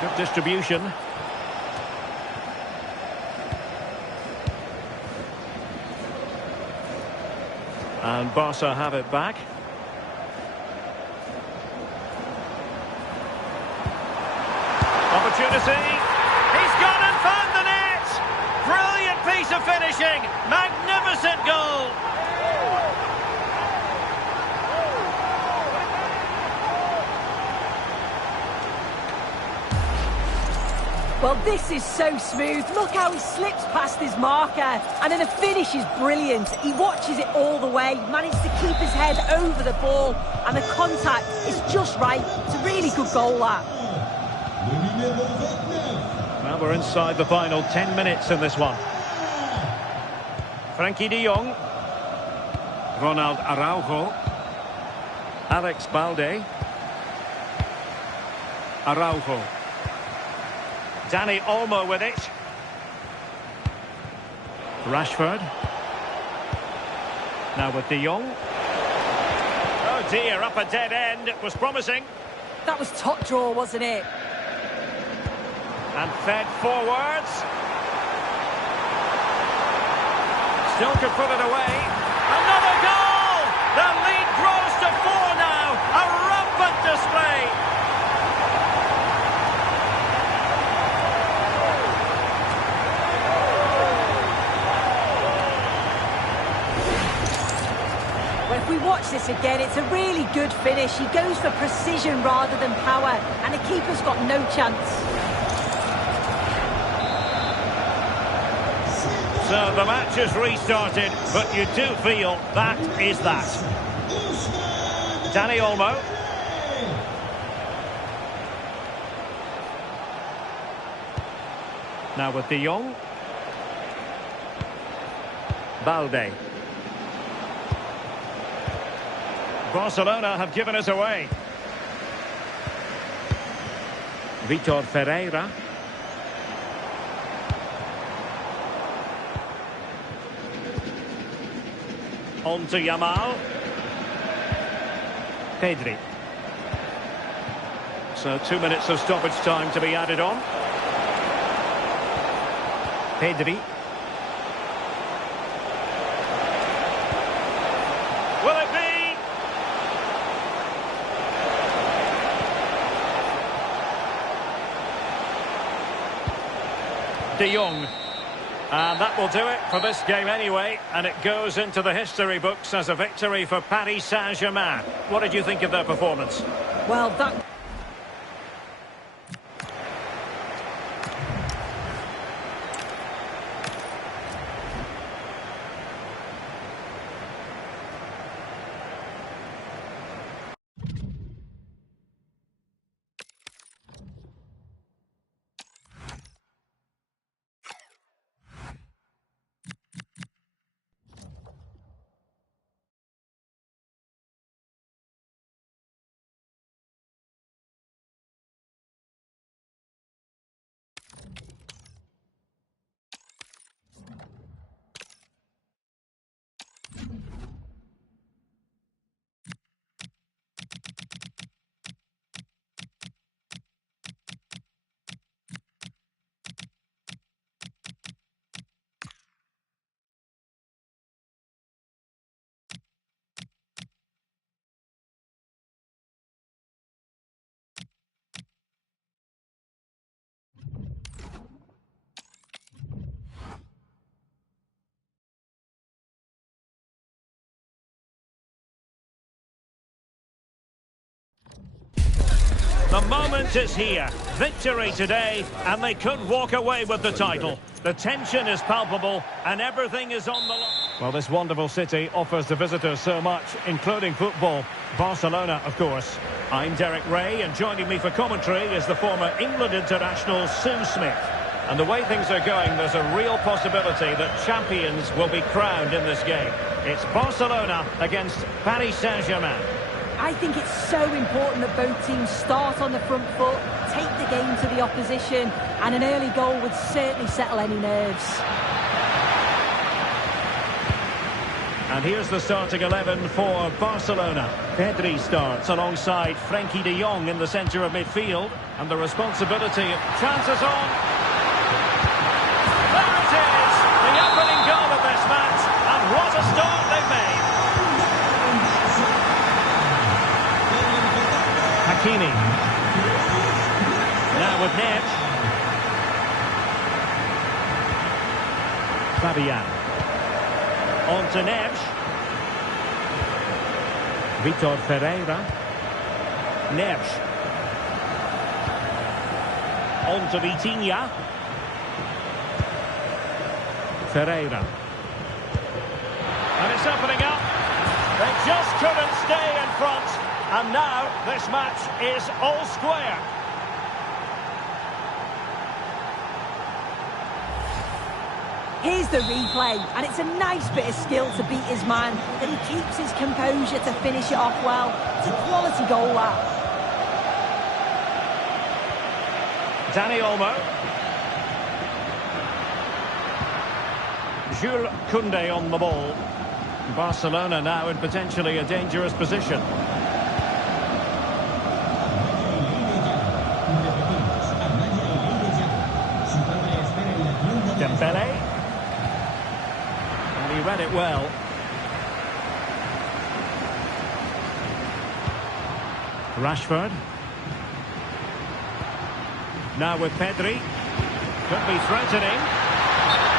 Good distribution. And Barca have it back. Opportunity. He's gone and found the net. Brilliant piece of finishing. Magnificent goal. Well, this is so smooth. Look how he slips past his marker. And then the finish is brilliant. He watches it all the way, managed to keep his head over the ball, and the contact is just right. It's a really good goal, that. Well, we're inside the final 10 minutes in this one. Frankie de Jong. Ronald Araujo. Alex Balde. Araujo. Dani Olmo with it. Rashford. Now with De Jong. Oh dear, up a dead end. It was promising. That was top draw, wasn't it? And fed forwards. Still could put it away. Another goal! The lead grows to 4 now. A rampant display. Well, if we watch this again, it's a really good finish. He goes for precision rather than power, and the keeper's got no chance. So the match has restarted, but you do feel that is that. Dani Olmo. Now with De Jong. Balde. Barcelona have given us away. Vitor Ferreira. On to Yamal. Pedri. So 2 minutes of stoppage time to be added on. Pedri. Will it be? De Jong. And that will do it for this game anyway, and it goes into the history books as a victory for Paris Saint-Germain. What did you think of their performance? Well, that... The moment is here. Victory today, and they could walk away with the title. The tension is palpable, and everything is on the line. Well, this wonderful city offers the visitors so much, including football. Barcelona, of course. I'm Derek Ray, and joining me for commentary is the former England international Sue Smith. And the way things are going, there's a real possibility that champions will be crowned in this game. It's Barcelona against Paris Saint-Germain. I think it's so important that both teams start on the front foot, take the game to the opposition, and an early goal would certainly settle any nerves. And here's the starting 11 for Barcelona. Pedri starts alongside Frenkie de Jong in the centre of midfield. And the responsibility of chances on. There it is! The opening goal of this match. And what a start they've made. Hakimi. Now with Neves. Fabian. On to Neves. Vitor Ferreira. Neves. On to Vitinha. Ferreira. And it's opening up. They just couldn't stay in front. And now this match is all square. Here's the replay, and it's a nice bit of skill to beat his man, and he keeps his composure to finish it off well. It's a quality goal, that. Dani Olmo. Jules Koundé on the ball. Barcelona now in potentially a dangerous position. Dembele. And he read it well. Rashford. Now with Pedri. Could be threatening.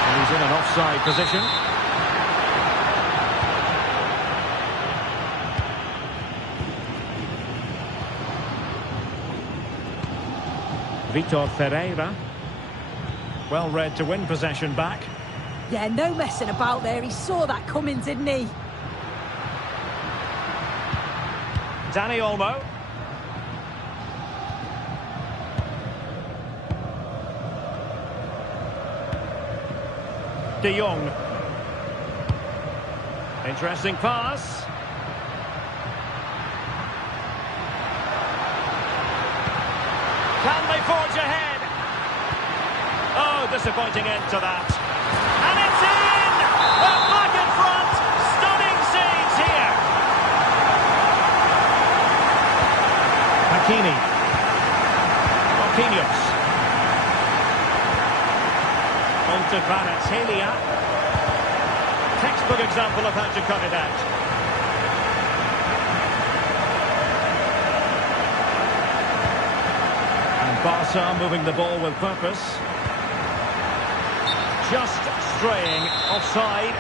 And he's in an offside position. Vitor Ferreira. Well read to win possession back. Yeah, no messing about there. He saw that coming, didn't he? Dani Olmo. De Jong. Interesting pass. Can they forge ahead? Oh, disappointing end to that. And it's in! They're back in front! Stunning Kini. Marquinhos. On to Kvaratskhelia. Textbook example of how to cut it out. And Barca moving the ball with purpose. Just straying offside.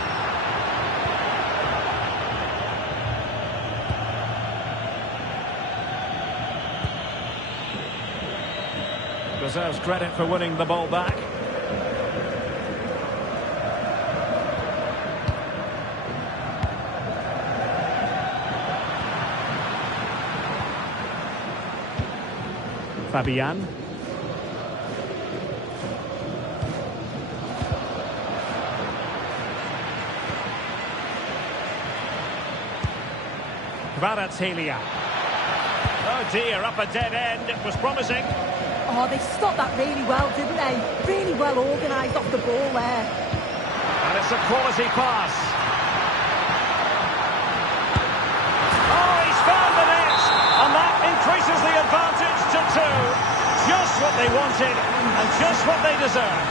Deserves credit for winning the ball back. Fabian. Kvaratskhelia. Oh dear, up a dead end. It was promising. Oh, they stopped that really well, didn't they? Really well organised off the ball there. And it's a quality pass. Oh, he's found the net! And that increases the advantage to 2. Just what they wanted, and just what they deserve.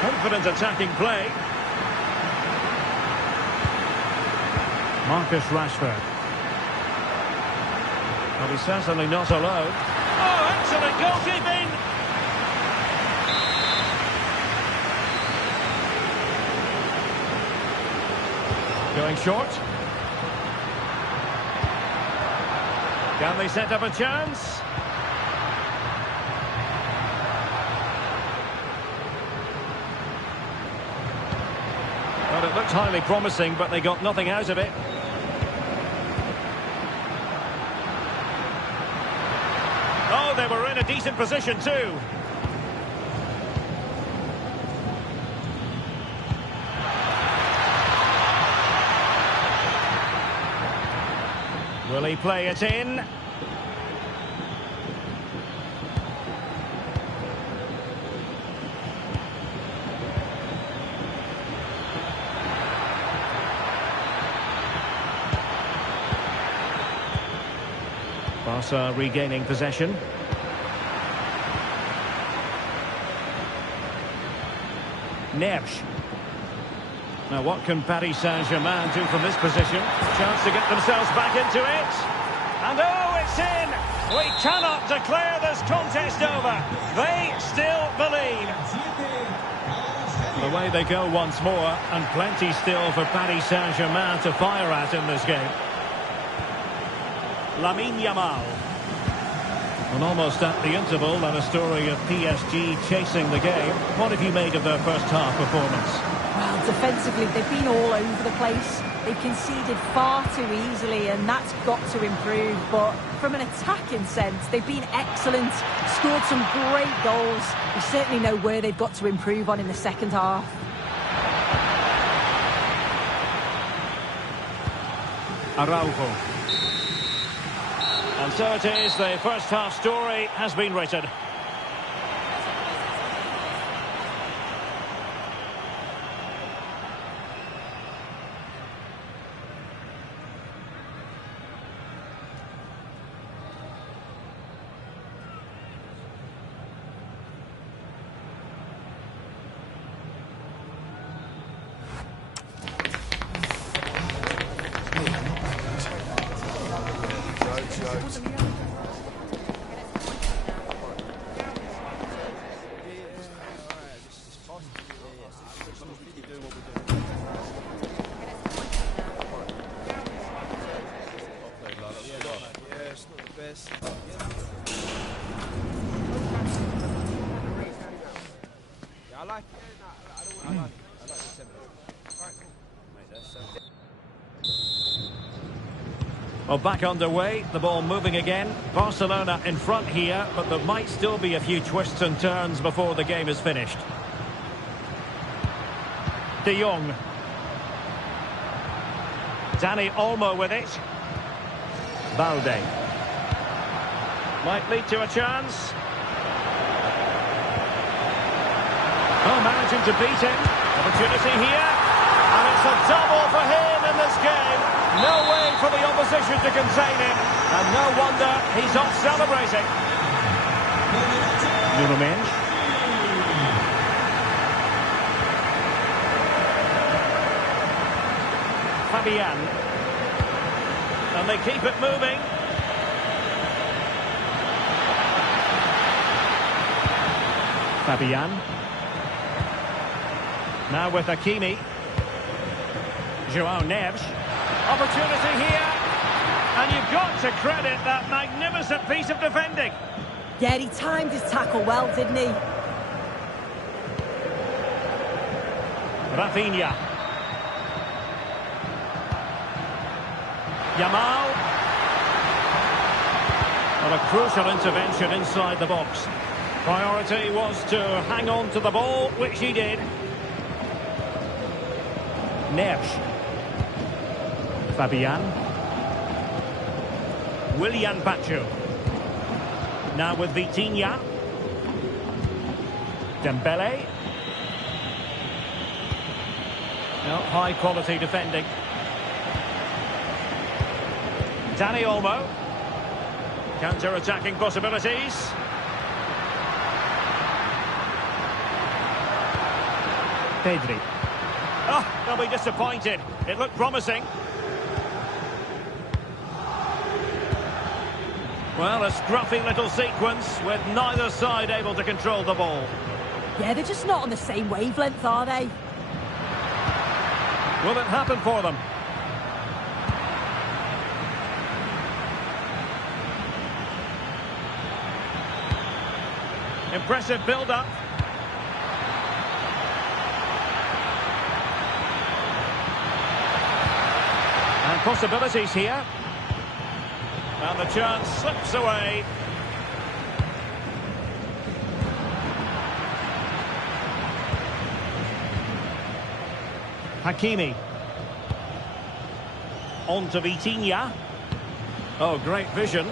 Confident attacking play. Marcus Rashford. Well, he's certainly not alone. Oh, excellent goalkeeping! Going short. Can they set up a chance? Well, it looked highly promising, but they got nothing out of it. Oh, they were in a decent position too. Will he play it in? Barca regaining possession. Neves. Now what can Paris Saint-Germain do from this position? Chance to get themselves back into it. And oh, it's in! We cannot declare this contest over. They still believe. Away they go once more, and plenty still for Paris Saint-Germain to fire at in this game. Lamine Yamal. And almost at the interval, and a story of PSG chasing the game. What have you made of their first half performance? Well, defensively, they've been all over the place. They've conceded far too easily, and that's got to improve. But from an attacking sense, they've been excellent, scored some great goals. We certainly know where they've got to improve on in the second half. Araujo. And so it is, the first half story has been written. Well, back underway, the ball moving again. Barcelona in front here, but there might still be a few twists and turns before the game is finished. De Jong. Dani Olmo with it. Balde. Might lead to a chance. Oh, managing to beat him. Opportunity here. It's a double for him in this game. No way for the opposition to contain him. And no wonder he's off celebrating. Nuno Mendes. Fabian. And they keep it moving. Fabian. Now with Hakimi. João Neves. Opportunity here. And you've got to credit that magnificent piece of defending. Yeah, he timed his tackle well, didn't he? Rafinha. Yamal. Well, a crucial intervention inside the box. Priority was to hang on to the ball, which he did. Neves. Fabian. Willian Pacho. Now with Vitinha. Dembele. No, high quality defending. Dani Olmo. Counter-attacking possibilities. Pedri. Oh, they'll be disappointed. It looked promising. Well, a scruffy little sequence with neither side able to control the ball. Yeah, they're just not on the same wavelength, are they? Will it happen for them? Impressive build-up. And possibilities here. And the chance slips away. Hakimi. On to Vitinha. Oh, great vision.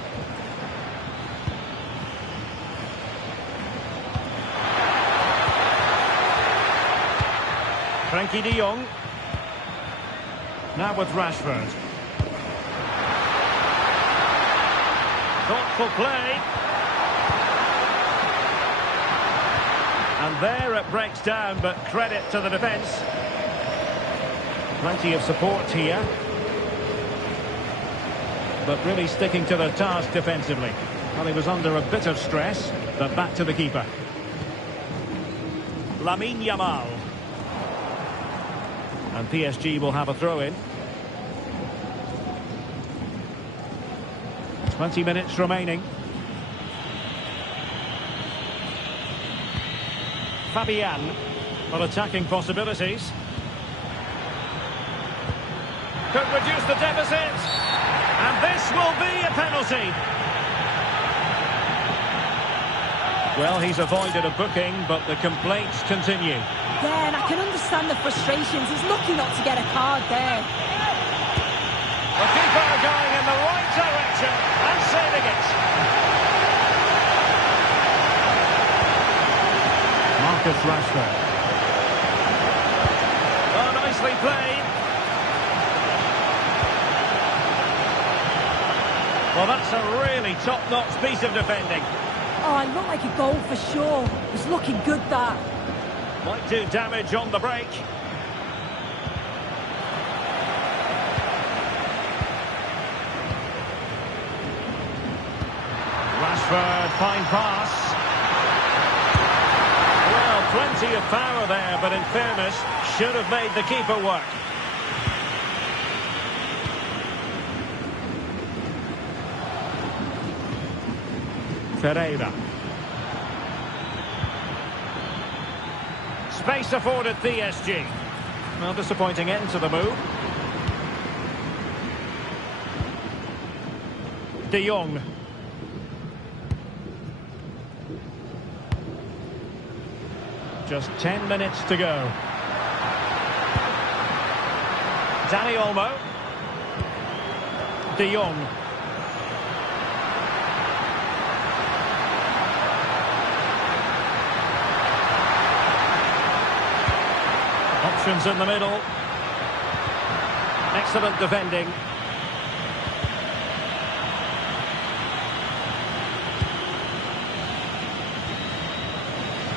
Frankie de Jong. Now with Rashford. Thoughtful play. And there it breaks down, but credit to the defence. Plenty of support here. But really sticking to the task defensively. Well, he was under a bit of stress, but back to the keeper. Lamine Yamal. And PSG will have a throw-in. 20 minutes remaining. Fabian. Well, attacking possibilities. Could reduce the deficit. And this will be a penalty. Well, he's avoided a booking, but the complaints continue. Yeah, and I can understand the frustrations. He's lucky not to get a card there. The keeper going in the right direction and saving it. Marcus Rashford. Oh, nicely played. Well, that's a really top-notch piece of defending. Oh, it looked like a goal for sure. It was looking good, that. Might do damage on the break. Rashford, fine pass. Well, plenty of power there, but in fairness, should have made the keeper work. Ferreira. Space afforded PSG. Well, disappointing end to the move. De Jong. Just 10 minutes to go. Dani Olmo. De Jong. Options in the middle. Excellent defending.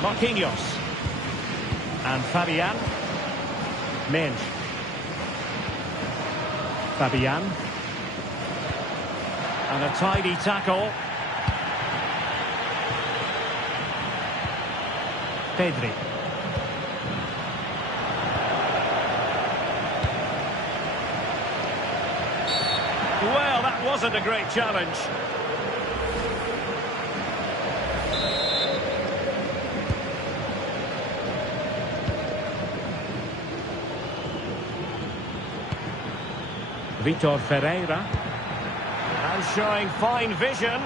Marquinhos. And Fabian. Minge. Fabian. And a tidy tackle. Pedri. Well, that wasn't a great challenge. Vitor Ferreira. And showing fine vision.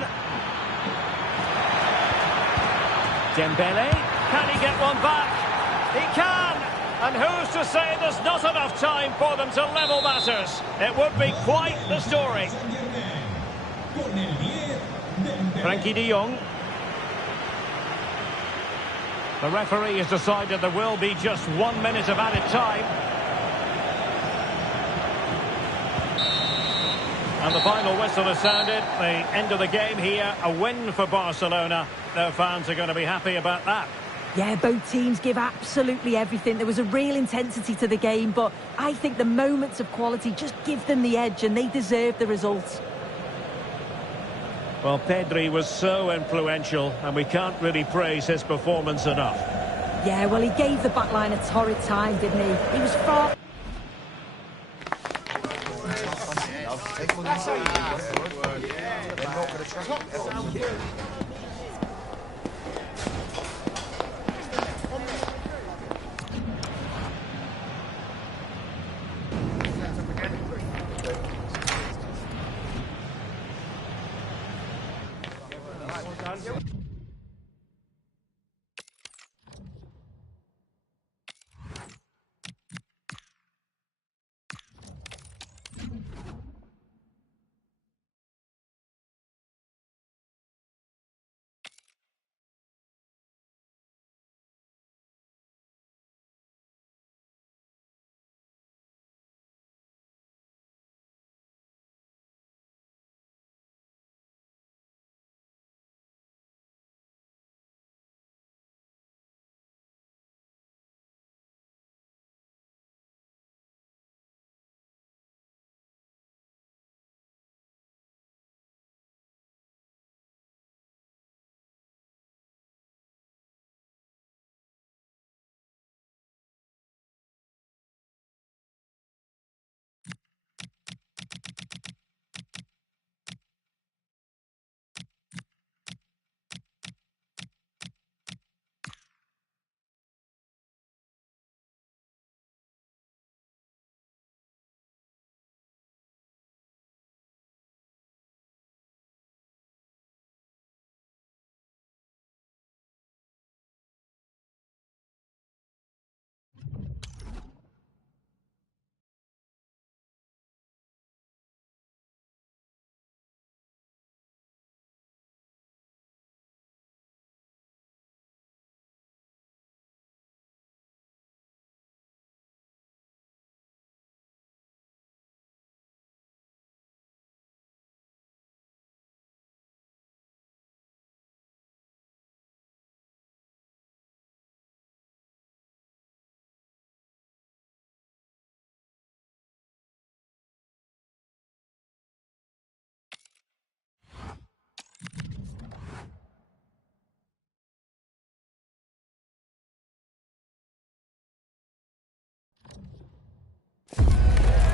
Dembele. Can he get one back? He can! And who's to say there's not enough time for them to level matters? It would be quite the story. Frankie de Jong. The referee has decided there will be just 1 minute of added time. And the final whistle has sounded. The end of the game here. A win for Barcelona. Their fans are going to be happy about that. Yeah, both teams give absolutely everything. There was a real intensity to the game, but I think the moments of quality just give them the edge, and they deserve the results. Well, Pedri was so influential, and we can't really praise his performance enough. Yeah, well, he gave the back line a torrid time, didn't he? He was far...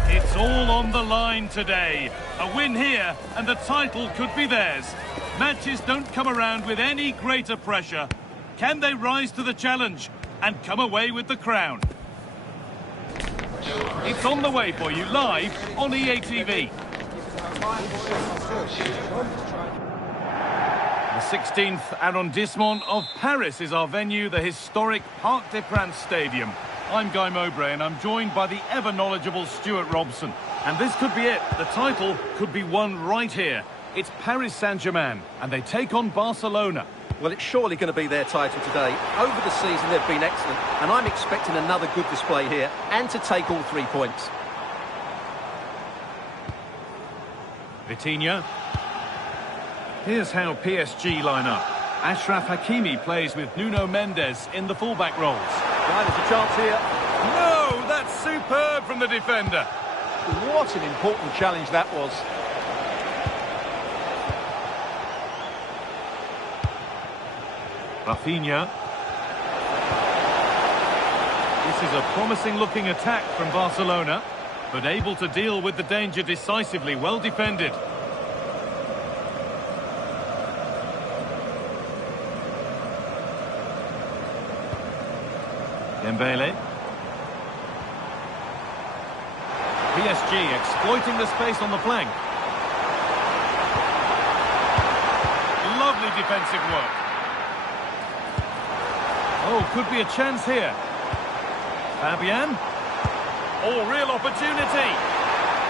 It's all on the line today. A win here and the title could be theirs. Matches don't come around with any greater pressure. Can they rise to the challenge and come away with the crown? It's on the way for you live on EA TV. The 16th arrondissement of Paris is our venue, the historic Parc des Princes Stadium. I'm Guy Mowbray and I'm joined by the ever-knowledgeable Stuart Robson. And this could be it. The title could be won right here. It's Paris Saint-Germain and they take on Barcelona. Well, it's surely going to be their title today. Over the season, they've been excellent, and I'm expecting another good display here and to take all 3 points. Vitinha. Here's how PSG line up. Achraf Hakimi plays with Nuno Mendes in the fullback roles. Right, there's a chance here. No, that's superb from the defender. What an important challenge that was. Rafinha. This is a promising-looking attack from Barcelona, but able to deal with the danger decisively, well defended. Dembele. PSG exploiting the space on the flank. Lovely defensive work. Oh, could be a chance here. Fabian. Oh, real opportunity.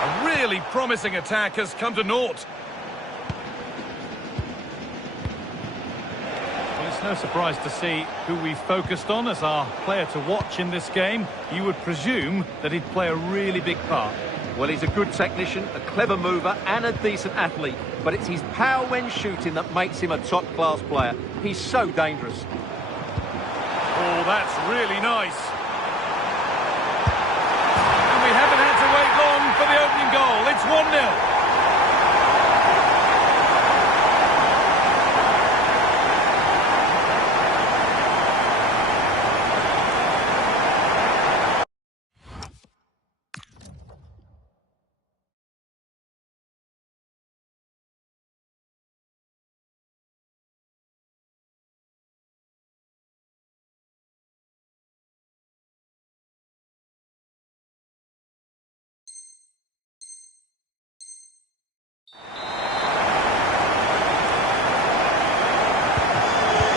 A really promising attack has come to naught. Well, it's no surprise to see who we focused on as our player to watch in this game. You would presume that he'd play a really big part. Well, he's a good technician, a clever mover and a decent athlete. But it's his power when shooting that makes him a top-class player. He's so dangerous. Oh, that's really nice. And we haven't had to wait long for the opening goal. It's 1-0.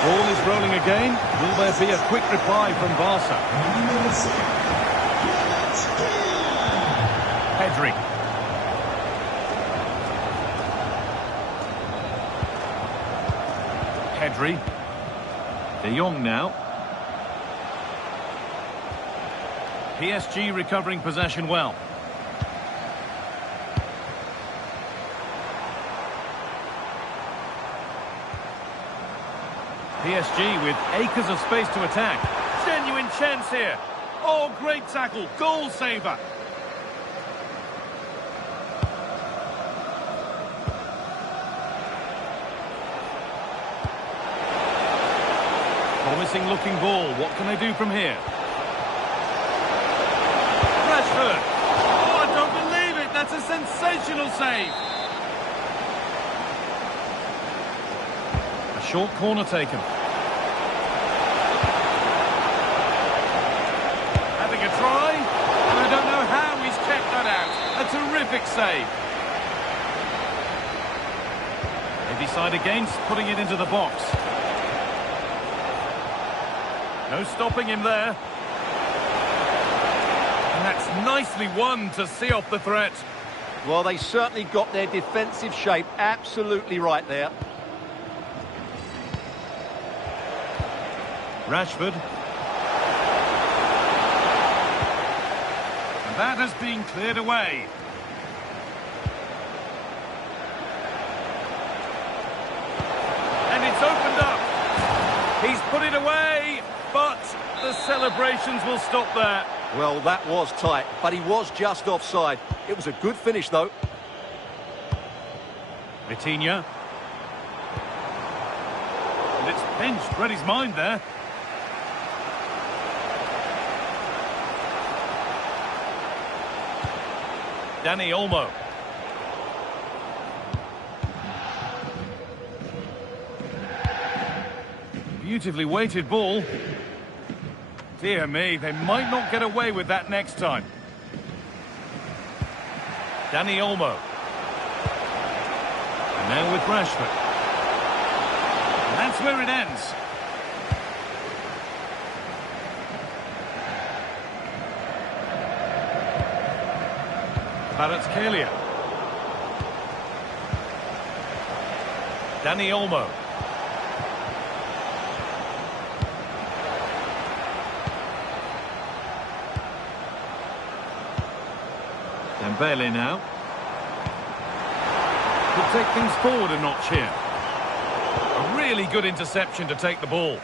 Ball is rolling again. Will there be a quick reply from Barca? Pedri. Pedri. De Jong now. PSG recovering possession well. PSG with acres of space to attack. Genuine chance here. Oh, great tackle. Goal saver. Promising looking ball. What can they do from here? Rashford. Oh, I don't believe it. That's a sensational save. A short corner taken. Having a try. And I don't know how he's kept that out. A terrific save. They decide against putting it into the box. No stopping him there. And that's nicely won to see off the threat. Well, they certainly got their defensive shape absolutely right there. Rashford. And that has been cleared away. And it's opened up. He's put it away, but the celebrations will stop there. Well, that was tight, but he was just offside. It was a good finish, though. Vitinha. And it's pinched, read his mind there. Dani Olmo. Beautifully weighted ball. Dear me, they might not get away with that next time. Dani Olmo. And now with Rashford. And that's where it ends. Kvaratskhelia. Dani Olmo. Dembele now. Could take things forward a notch here. A really good interception to take the ball.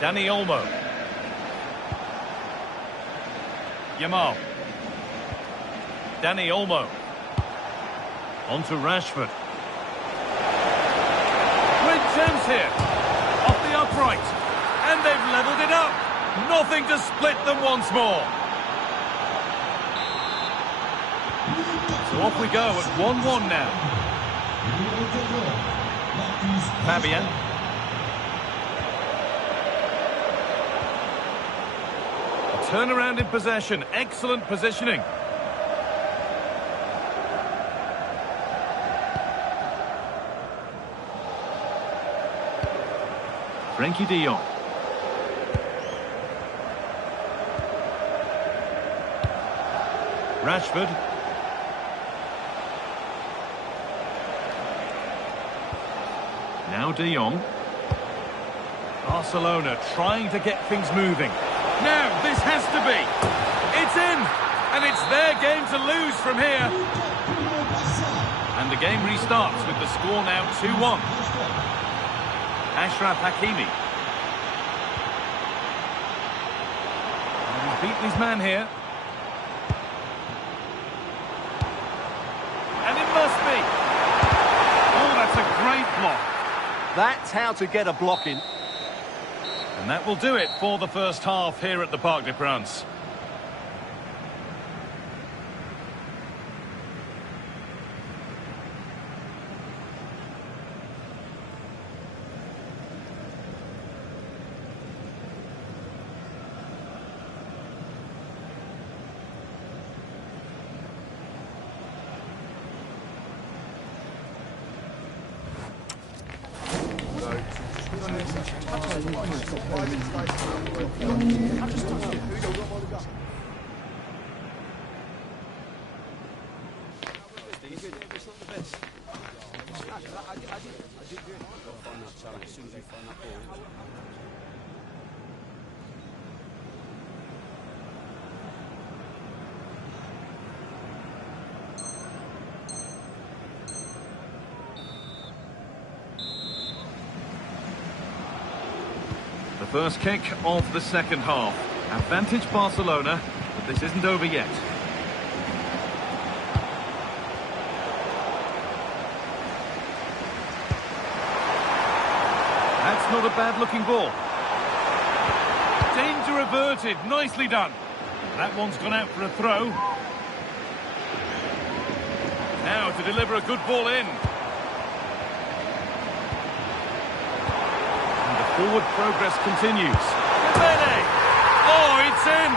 Dani Olmo. Yamal. Dani Olmo. On to Rashford. Great chance here. Off the upright. And they've levelled it up. Nothing to split them once more. So off we go at 1-1 now. Fabian. Turnaround in possession. Excellent positioning. Frenkie de Jong. Rashford. Now de Jong. Barcelona trying to get things moving. Now, this has to be. It's in! And it's their game to lose from here. And the game restarts with the score now 2-1. Achraf Hakimi. He's beaten his man here. And it must be. Oh, that's a great block. That's how to get a block in. And that will do it for the first half here at the Parc des Princes. The first kick of the second half. Advantage Barcelona, but this isn't over yet. That's not a bad-looking ball. Danger averted. Nicely done. That one's gone out for a throw. Now to deliver a good ball in. Forward progress continues. Dembele! Oh, it's in!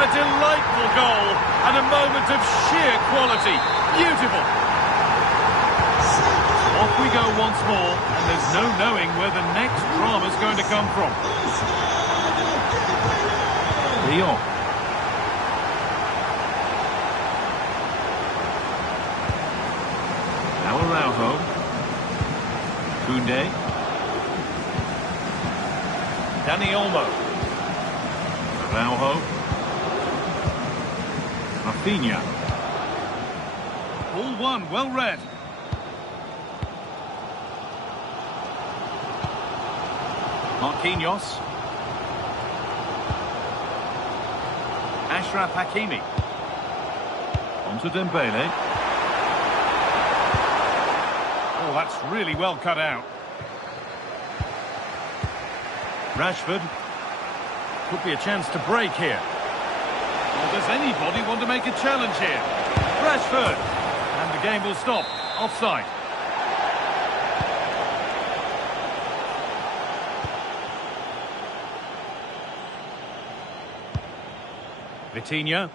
A delightful goal and a moment of sheer quality. Beautiful! Off we go once more, and there's no knowing where the next drama's going to come from. De Jong. Now Araujo. Koundé. Dani Olmo. Araujo. Rafinha. Ball one, well read. Marquinhos. Achraf Hakimi. On to Dembele. Oh, that's really well cut out. Rashford. Could be a chance to break here. Well, does anybody want to make a challenge here? Rashford. And the game will stop. Offside. Vitinha.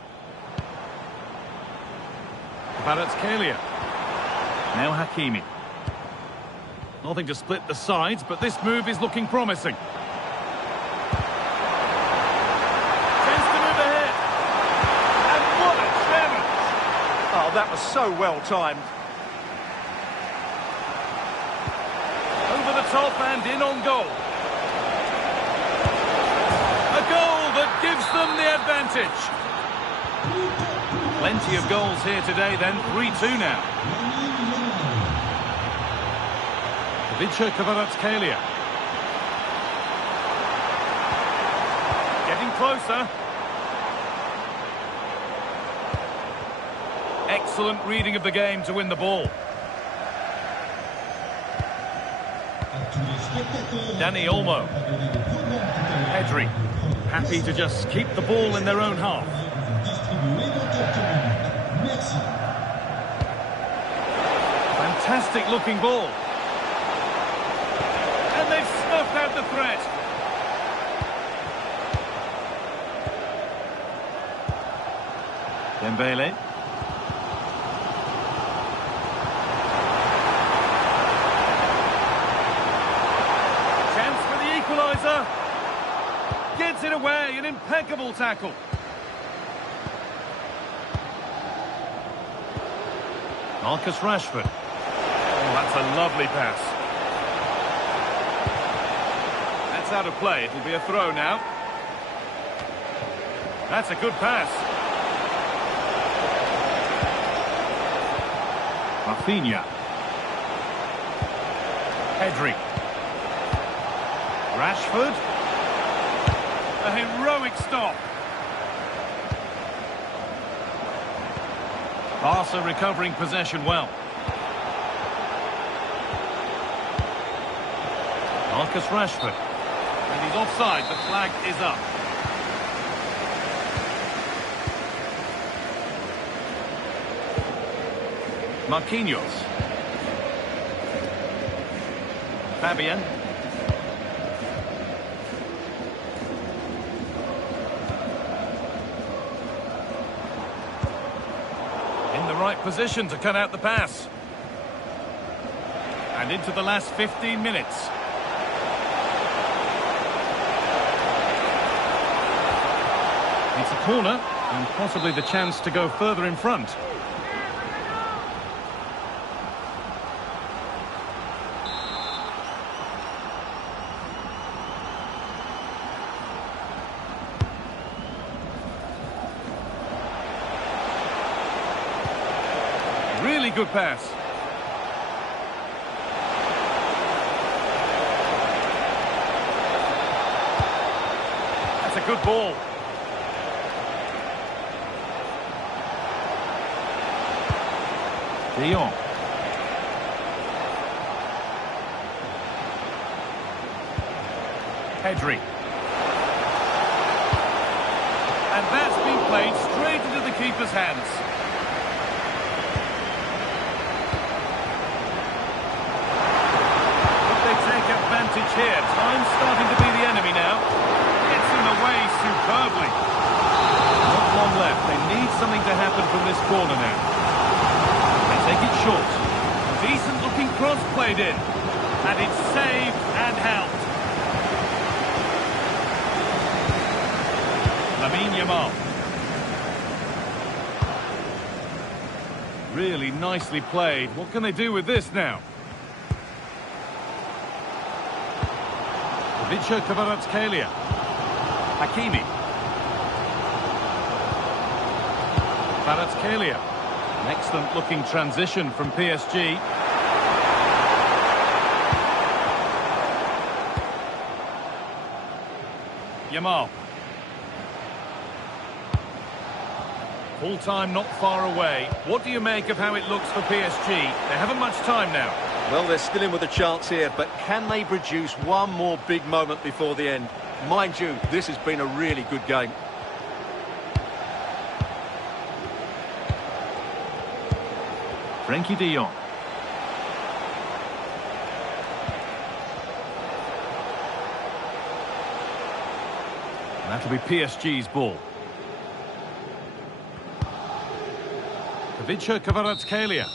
Kvaratskhelia. Now Hakimi. Nothing to split the sides, but this move is looking promising. Oh, that was so well timed. Over the top and in on goal. A goal that gives advantage. Plenty of goals here today then, 3-2 now. Ivica Kvaratskhelia. Getting closer. Excellent reading of the game to win the ball. Danny Olmo. Pedri. Happy to just keep the ball in their own half. Fantastic looking ball. And they've snuffed out the threat. Dembele. Chance for the equaliser. Gets it away, an impeccable tackle. Marcus Rashford. Oh, that's a lovely pass. That's out of play, it'll be a throw now. That's a good pass. Rafinha. Pedri. Rashford. A heroic stop. Barca recovering possession well. Marcus Rashford. And he's offside, the flag is up. Marquinhos. Fabian. In the right position to cut out the pass. And into the last 15 minutes. It's a corner and possibly the chance to go further in front. Really good pass. That's a good ball. De Jong. Pedri. And that's been played straight into the keeper's hands. Could they take advantage here? Time's starting to be the enemy now. Gets in the way superbly. Not long left. They need something to happen from this corner now. Take it short. Decent looking cross played in. And it's saved and helped. Lamine Yamal. Really nicely played. What can they do with this now? Ivica Kvaratskhelia. Hakimi. Kvaratskhelia. An excellent looking transition from PSG. Yamal. Full time not far away. What do you make of how it looks for PSG? They haven't much time now. Well, they're still in with a chance here, but can they produce one more big moment before the end? Mind you, this has been a really good game. Frenkie de Jong. And that'll be PSG's ball. Ivica Kvaratskhelia.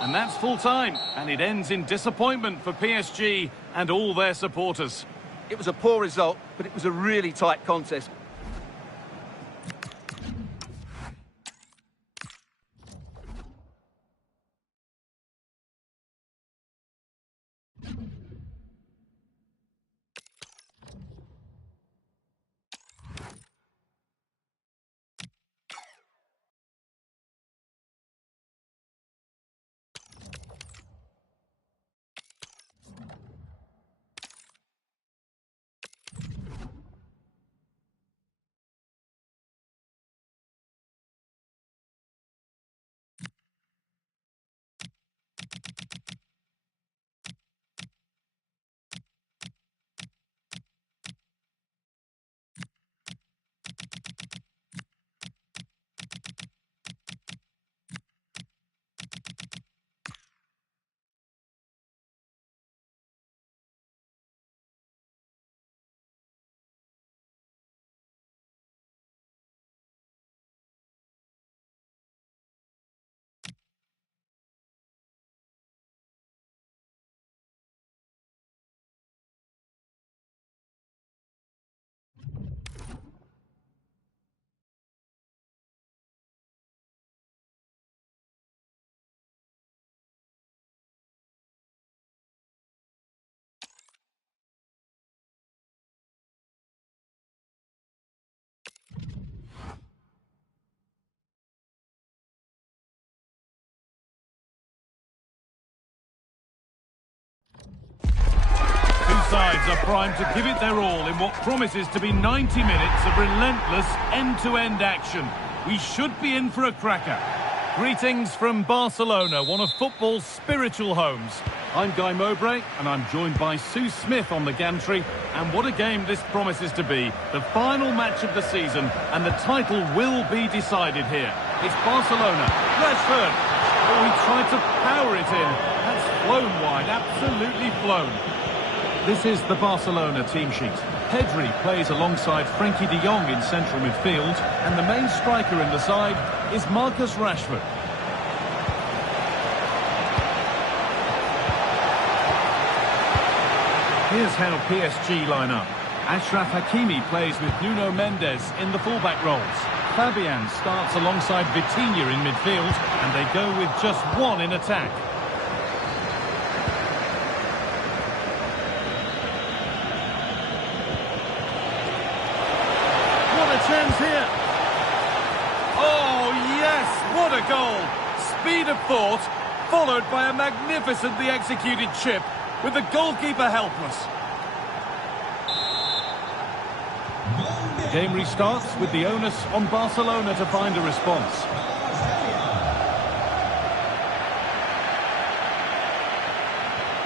And that's full time. And it ends in disappointment for PSG and all their supporters. It was a poor result, but it was a really tight contest. sides are primed to give it their all in what promises to be 90 minutes of relentless end-to-end action. We should be in for a cracker. Greetings from Barcelona, one of football's spiritual homes. I'm Guy Mowbray, and I'm joined by Sue Smith on the gantry. And what a game this promises to be. The final match of the season, and the title will be decided here. It's Barcelona. Rashford. Oh, he tried to power it in. That's flown wide, absolutely flown. This is the Barcelona team sheet. Pedri plays alongside Frenkie de Jong in central midfield, and the main striker in the side is Marcus Rashford. Here's how PSG line up. Achraf Hakimi plays with Nuno Mendes in the fullback roles. Fabian starts alongside Vitinha in midfield, and they go with just one in attack. Chance here. Oh, yes, what a goal. Speed of thought, followed by a magnificently executed chip, with the goalkeeper helpless. The game restarts with the onus on Barcelona to find a response.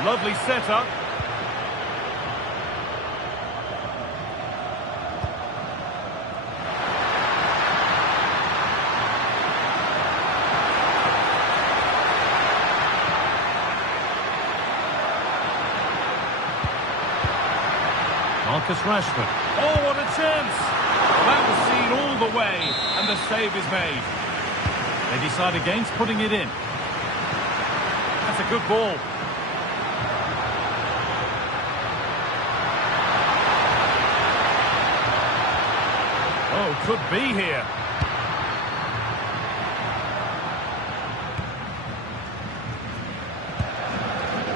Lovely setup. Marcus Rashford. Oh, what a chance! That was seen all the way, and the save is made. They decide against putting it in. That's a good ball. Oh, could be here.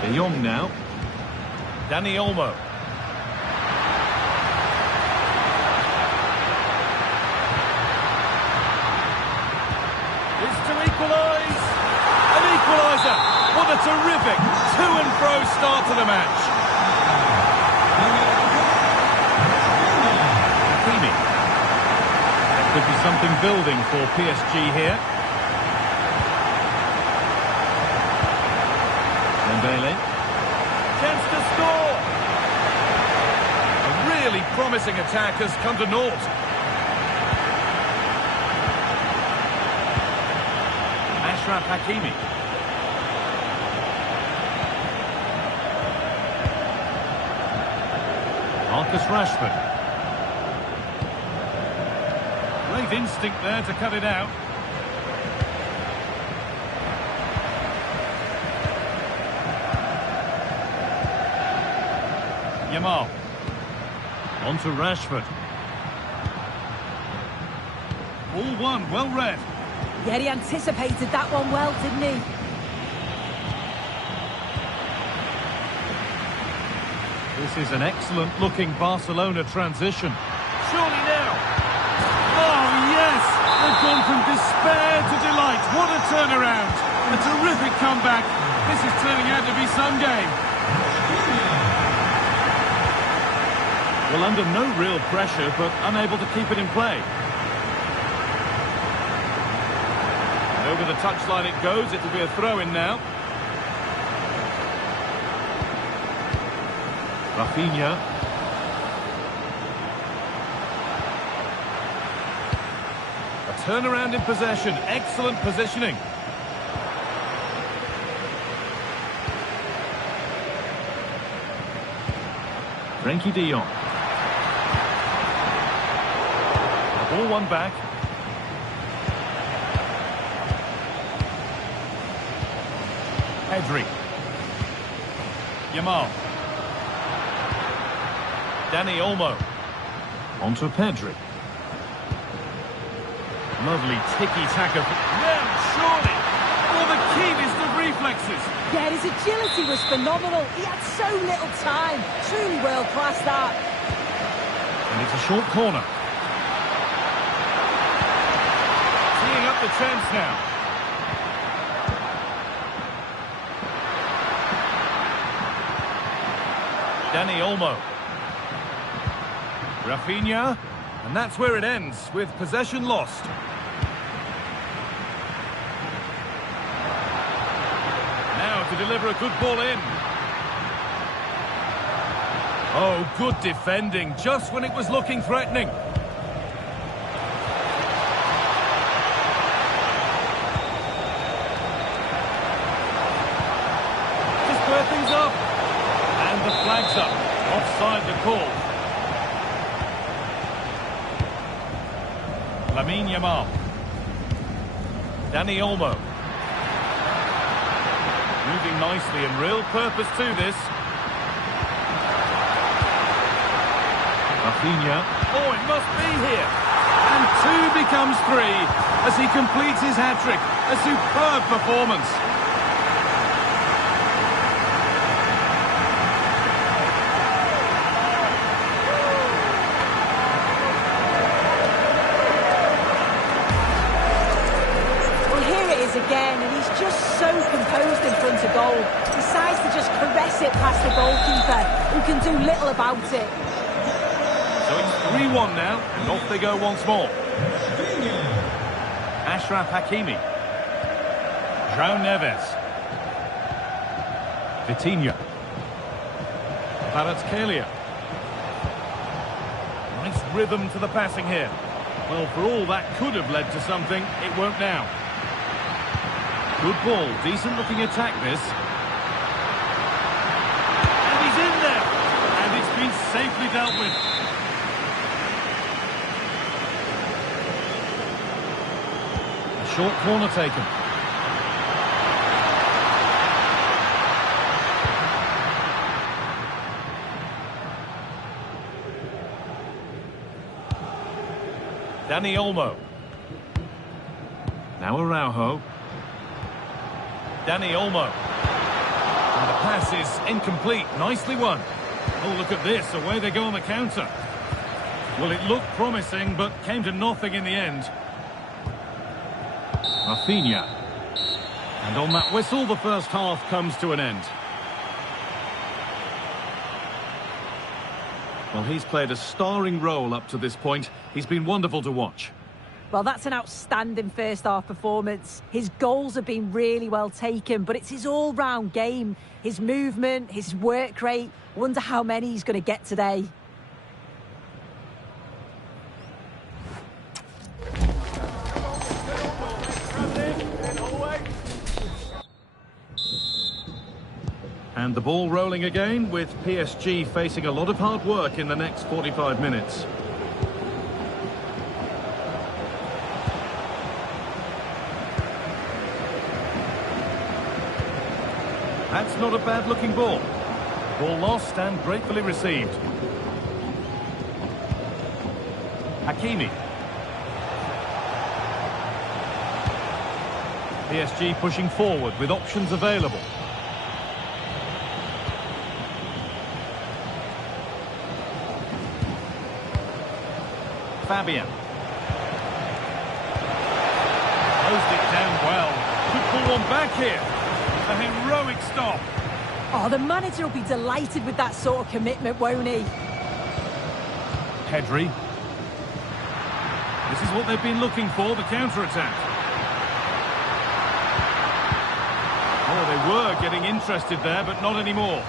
De Jong now. Dani Olmo. Equalise! An equaliser! What a terrific to-and-fro start to the match. Hakimi. There could be something building for PSG here. Dembele. Chance to score! A really promising attack has come to naught. Achraf Hakimi. Marcus Rashford. Great instinct there to cut it out. Yamal. On to Rashford. All one, well read. Yeah, he anticipated that one well, didn't he? This is an excellent-looking Barcelona transition. Surely now. Oh, yes! They've gone from despair to delight. What a turnaround. A terrific comeback. This is turning out to be some game. Well, under no real pressure, but unable to keep it in play. Over the touchline it goes. It'll be a throw-in now. Rafinha. A turnaround in possession. Excellent positioning. Frenkie de Jong. The ball won back. Pedri. Yamal. Dani Olmo. On to Pedri. Lovely tiki-taka. Yeah, surely. Oh, the keenest of reflexes. Yeah, his agility was phenomenal. He had so little time. Truly world-class, that. And it's a short corner. Teeing up the chance now. Dani Olmo. Rafinha. And that's where it ends, with possession lost. Now to deliver a good ball in. Oh, good defending, just when it was looking threatening. To square things up. And the flag's up. Offside the call. Lamine Yamal. Dani Olmo. Moving nicely and real purpose to this. Rafinha. Oh, it must be here. And 2 becomes 3 as he completes his hat-trick. A superb performance. Again, and he's just so composed in front of goal. Decides to just caress it past the goalkeeper, who can do little about it. So it's 3-1 now, and off they go once more. Achraf Hakimi. João Neves. Vitinha. Kvaratskhelia. Nice rhythm to the passing here. Well, for all that could have led to something, it won't now. Good ball, decent looking attack this. And he's in there! And it's been safely dealt with. A short corner taken. Dani Olmo. Now Araujo. Dani Olmo. And the pass is incomplete. Nicely won. Oh, look at this. Away they go on the counter. Well, it looked promising, but came to nothing in the end. Rafinha. And on that whistle, the first half comes to an end. Well, he's played a starring role up to this point. He's been wonderful to watch. Well, that's an outstanding first-half performance. His goals have been really well taken, but it's his all-round game. His movement, his work rate. Wonder how many he's going to get today. And the ball rolling again, with PSG facing a lot of hard work in the next 45 minutes. That's not a bad-looking ball. Ball lost and gratefully received. Hakimi. PSG pushing forward with options available. Fabian. Closed it down well. Could pull one back here. A heroic stop. Oh, the manager will be delighted with that sort of commitment, won't he? Pedri. This is what they've been looking for, the counter-attack. Oh, they were getting interested there, but not anymore.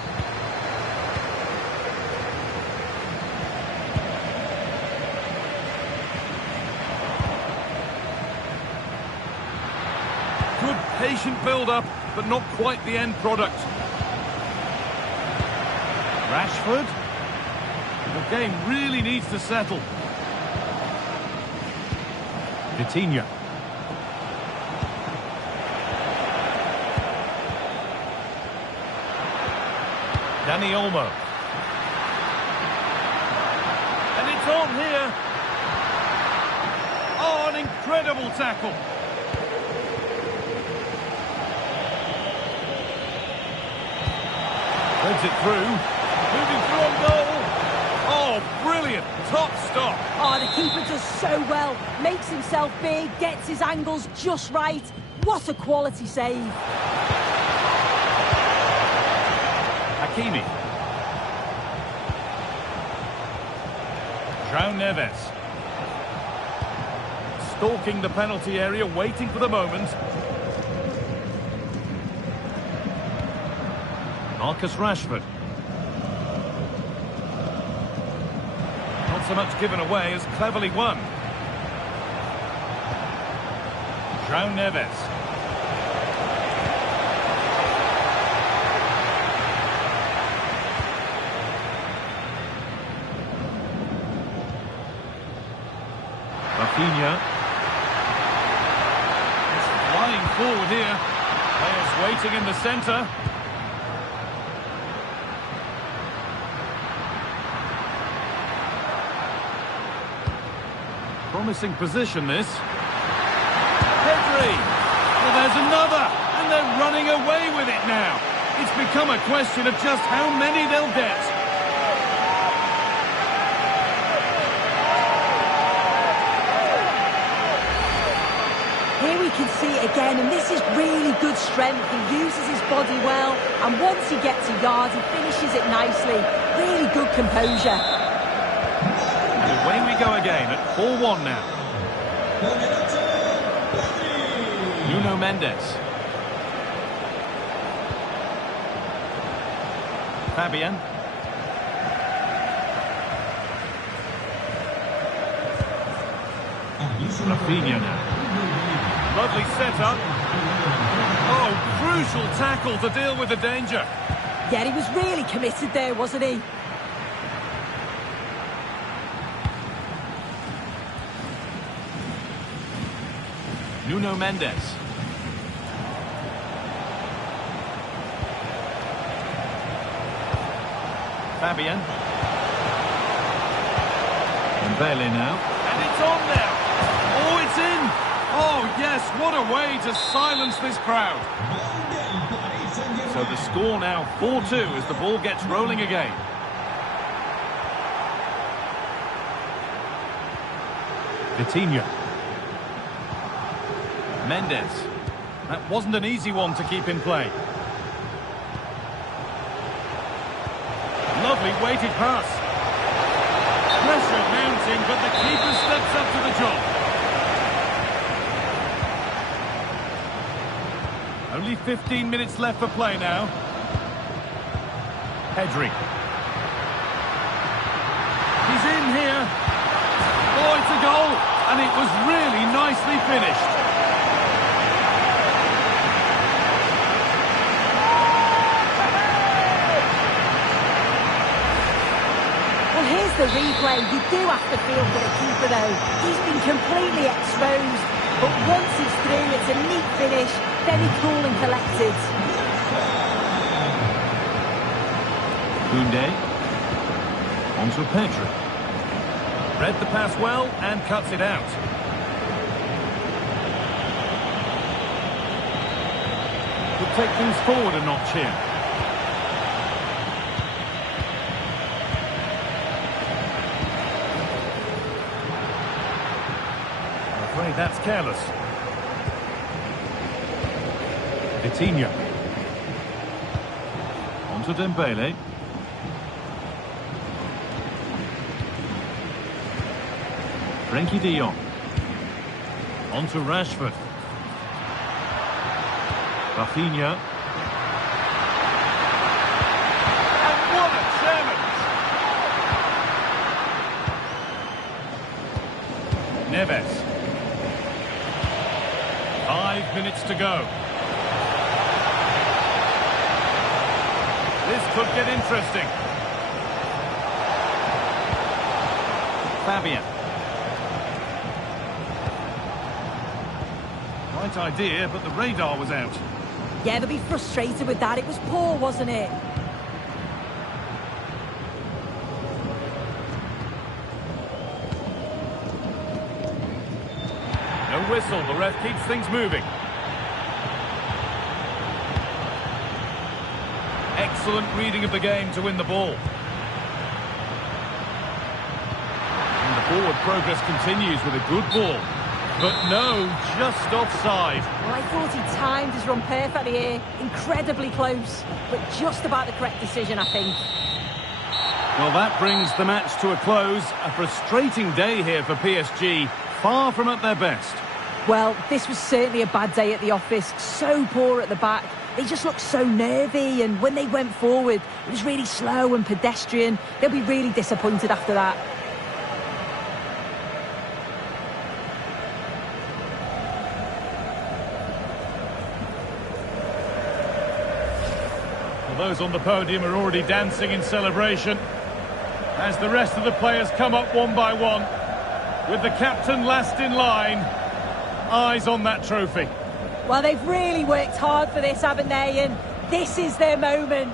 Good patient build-up, but not quite the end product. Rashford. The game really needs to settle. Vitinha. Dani Olmo. And it's on here. Oh, an incredible tackle. Threads it through. Moving through on goal. Oh, brilliant. Top stop. Oh, the keeper does so well. Makes himself big, gets his angles just right. What a quality save. Hakimi. João Neves. Stalking the penalty area, waiting for the moment. Marcus Rashford. Not so much given away as cleverly won. João Neves. Rafinha. It's flying forward here. Players waiting in the centre. Promising position, this. Pedri! Well, there's another! And they're running away with it now. It's become a question of just how many they'll get. Here we can see it again, and this is really good strength. He uses his body well, and once he gets a yard, he finishes it nicely. Really good composure. And away we go again at 4-1 now. Nuno Mendes. Fabian. Rafinha now. Lovely setup. Oh, crucial tackle to deal with the danger. Yeah, he was really committed there, wasn't he? Nuno Mendes. Fabian. Mbele now. And it's on there. Oh, it's in. Oh, yes, what a way to silence this crowd. So the score now 4-2 as the ball gets rolling again. Vitinha. Mendes. That wasn't an easy one to keep in play. Lovely weighted pass. Pressure mounting, but the keeper steps up to the job. Only 15 minutes left for play now. Pedri. He's in here. Oh, it's a goal. And it was really nicely finished. Well, here's the replay. You do have to feel for the keeper, though. He's been completely exposed. But once he's through, it's a neat finish. Very cool and collected. Koundé. On to Pedri. Read the pass well and cuts it out. Could take things forward a notch here. I'm afraid that's careless. Vitinha. On to Dembele. Frenkie de Jong. On to Rashford. Rafinha. And what a challenge! Neves. 5 minutes to go. This could get interesting. Fabian. Right idea, but the radar was out. Yeah, they'll be frustrated with that. It was poor, wasn't it? No whistle, the ref keeps things moving. Excellent reading of the game to win the ball. And the forward progress continues with a good ball. But no, just offside. Well, I thought he timed his run perfectly here. Incredibly close, but just about the correct decision, I think. Well, that brings the match to a close. A frustrating day here for PSG, far from at their best. Well, this was certainly a bad day at the office. So poor at the back. They just looked so nervy, and when they went forward, it was really slow and pedestrian. They'll be really disappointed after that. Well, those on the podium are already dancing in celebration as the rest of the players come up one by one, with the captain last in line. Eyes on that trophy. Well, they've really worked hard for this, haven't they? And this is their moment.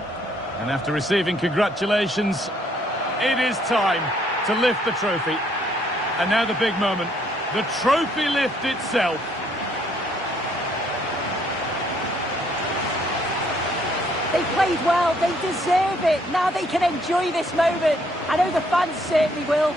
And after receiving congratulations, it is time to lift the trophy. And now the big moment, the trophy lift itself. They played well, they deserve it. Now they can enjoy this moment. I know the fans certainly will.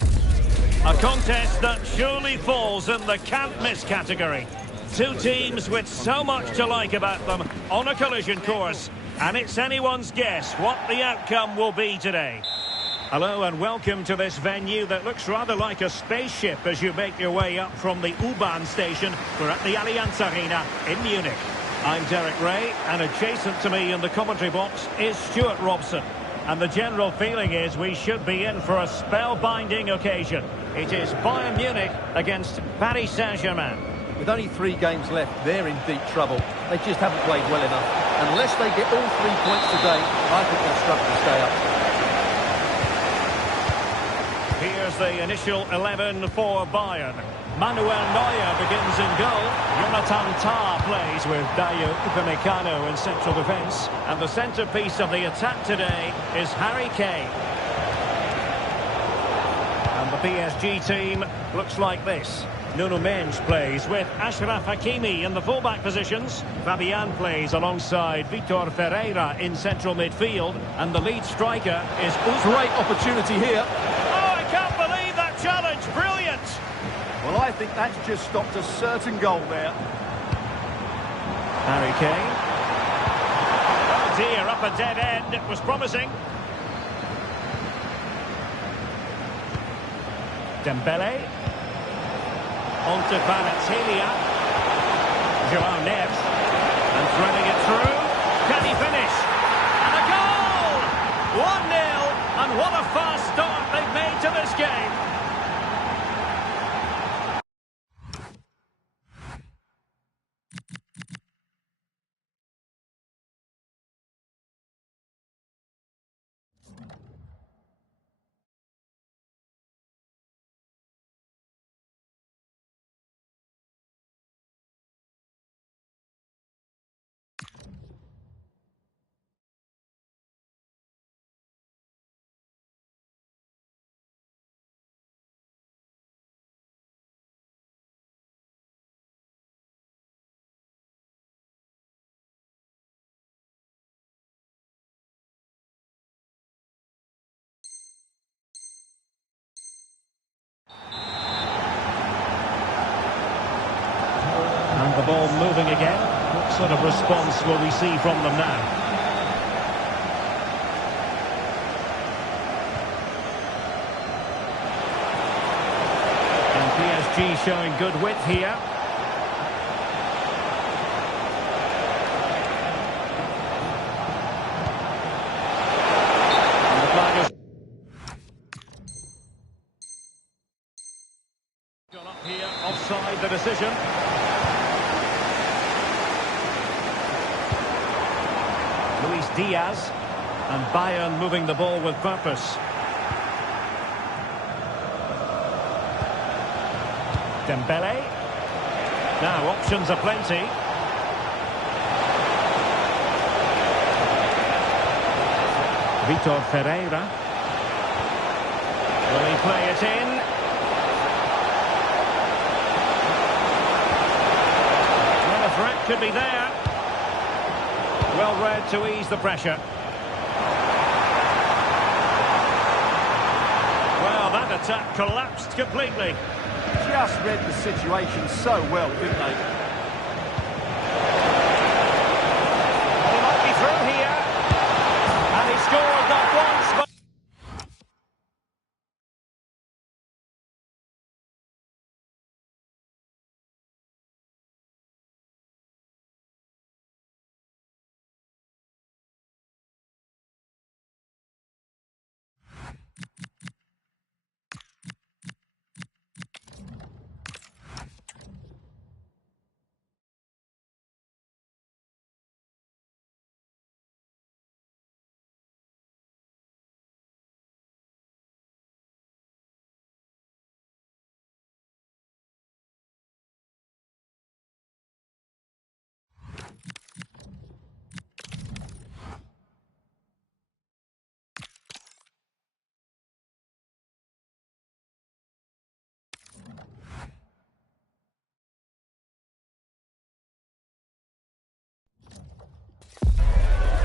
A contest that surely falls in the can't-miss category. Two teams with so much to like about them on a collision course. And it's anyone's guess what the outcome will be today. Hello and welcome to this venue that looks rather like a spaceship as you make your way up from the U-Bahn station. We're at the Allianz Arena in Munich. I'm Derek Ray, and adjacent to me in the commentary box is Stuart Robson. And the general feeling is we should be in for a spellbinding occasion. It is Bayern Munich against Paris Saint-Germain. With only 3 games left, they're in deep trouble. They just haven't played well enough. Unless they get all 3 points today, I think they'll struggle to stay up. Here's the initial 11 for Bayern. Manuel Neuer begins in goal. Jonathan Tah plays with Dayo Upamecano in central defence. And the centrepiece of the attack today is Harry Kane. And the PSG team looks like this. Nuno Mendes plays with Achraf Hakimi in the fullback positions. Fabian plays alongside Vitor Ferreira in central midfield. And the lead striker is Great opportunity here. Oh, I can't believe that challenge. Brilliant. Well, I think that's just stopped a certain goal there. Harry Kane. Oh dear, up a dead end. It was promising. Dembele. On to Kvaratskhelia. Joao Neves. And threading it through. Can he finish? And a goal! 1-0. And what a fast start they've made to this game. And the ball moving again. What sort of response will we see from them now? And PSG showing good width here. And the flag is gone up here, offside the decision. Luis Diaz, and Bayern moving the ball with purpose. Dembele. Now options are plenty. Vitor Ferreira. Will he play it in? Well, the threat could be there. Well read to ease the pressure. Well, that attack collapsed completely. Just read the situation so well, didn't they? He might be through here. And he scored not once, but...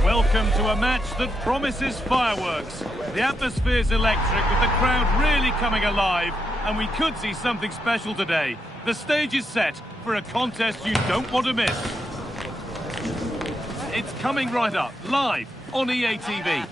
Welcome to a match that promises fireworks. The atmosphere's electric, with the crowd really coming alive, and we could see something special today. The stage is set for a contest you don't want to miss. It's coming right up, live on EA TV.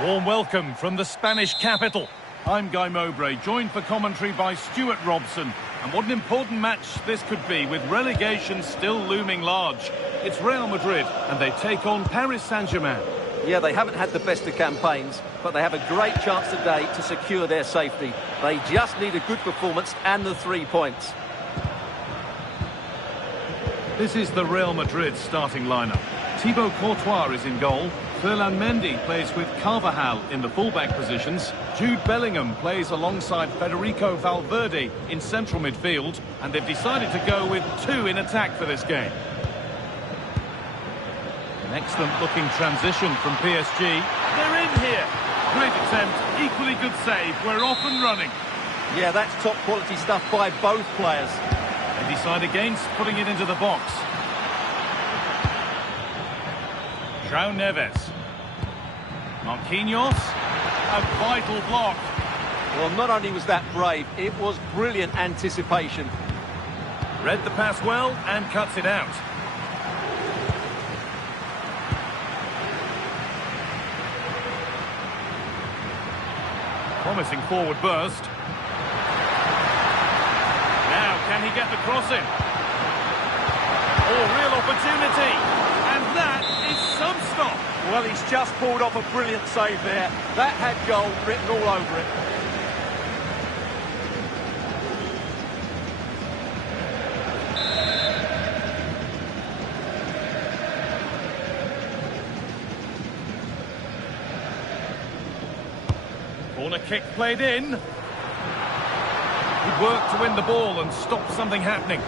A warm welcome from the Spanish capital. I'm Guy Mowbray, joined for commentary by Stuart Robson. And what an important match this could be, with relegation still looming large. It's Real Madrid, and they take on Paris Saint-Germain. Yeah, they haven't had the best of campaigns, but they have a great chance today to secure their safety. They just need a good performance and the 3 points. This is the Real Madrid starting lineup. Thibaut Courtois is in goal. Ferland Mendy plays with Carvajal in the fullback positions. Jude Bellingham plays alongside Federico Valverde in central midfield. And they've decided to go with 2 in attack for this game. An excellent looking transition from PSG. They're in here. Great attempt, equally good save. We're off and running. Yeah, that's top quality stuff by both players. They decide against putting it into the box. João Neves. Marquinhos. A vital block. Well, not only was that brave, it was brilliant anticipation. Read the pass well and cuts it out. Promising forward burst. Now, can he get the cross in? Oh, real opportunity. And that is some stop. Well, he's just pulled off a brilliant save there. That had goal written all over it. Corner kick played in. Good work to win the ball and stop something happening.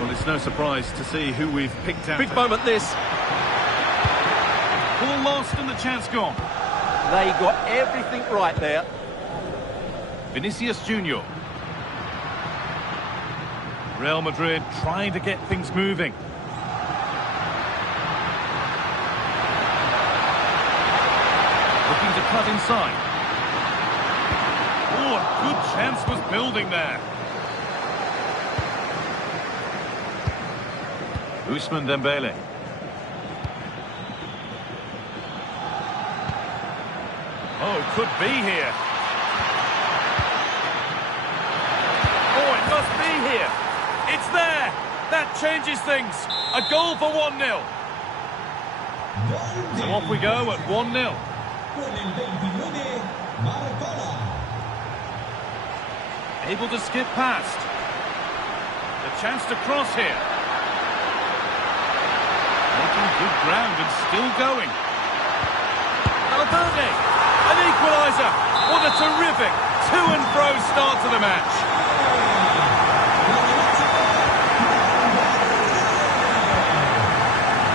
Well, it's no surprise to see who we've picked out. Big moment this. Ball lost and the chance gone. They got everything right there. Vinicius Junior. Real Madrid trying to get things moving. Looking to cut inside. Oh, a good chance was building there. Ousmane Dembele. Oh, could be here. Oh, it must be here. It's there. That changes things. A goal for 1-0. So off we go at 1-0. Able to skip past. A chance to cross here. Making good ground and still going. Valverde, an equaliser. What a terrific to-and-fro start to the match.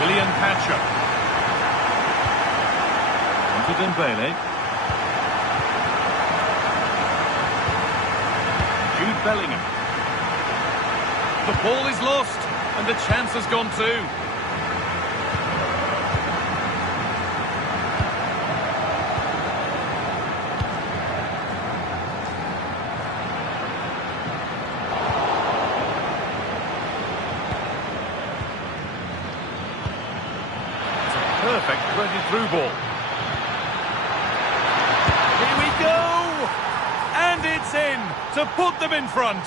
William Pacho. Onto Dembele. Jude Bellingham. The ball is lost and the chance has gone too. Perfect threaded through ball. Here we go! And it's in to put them in front.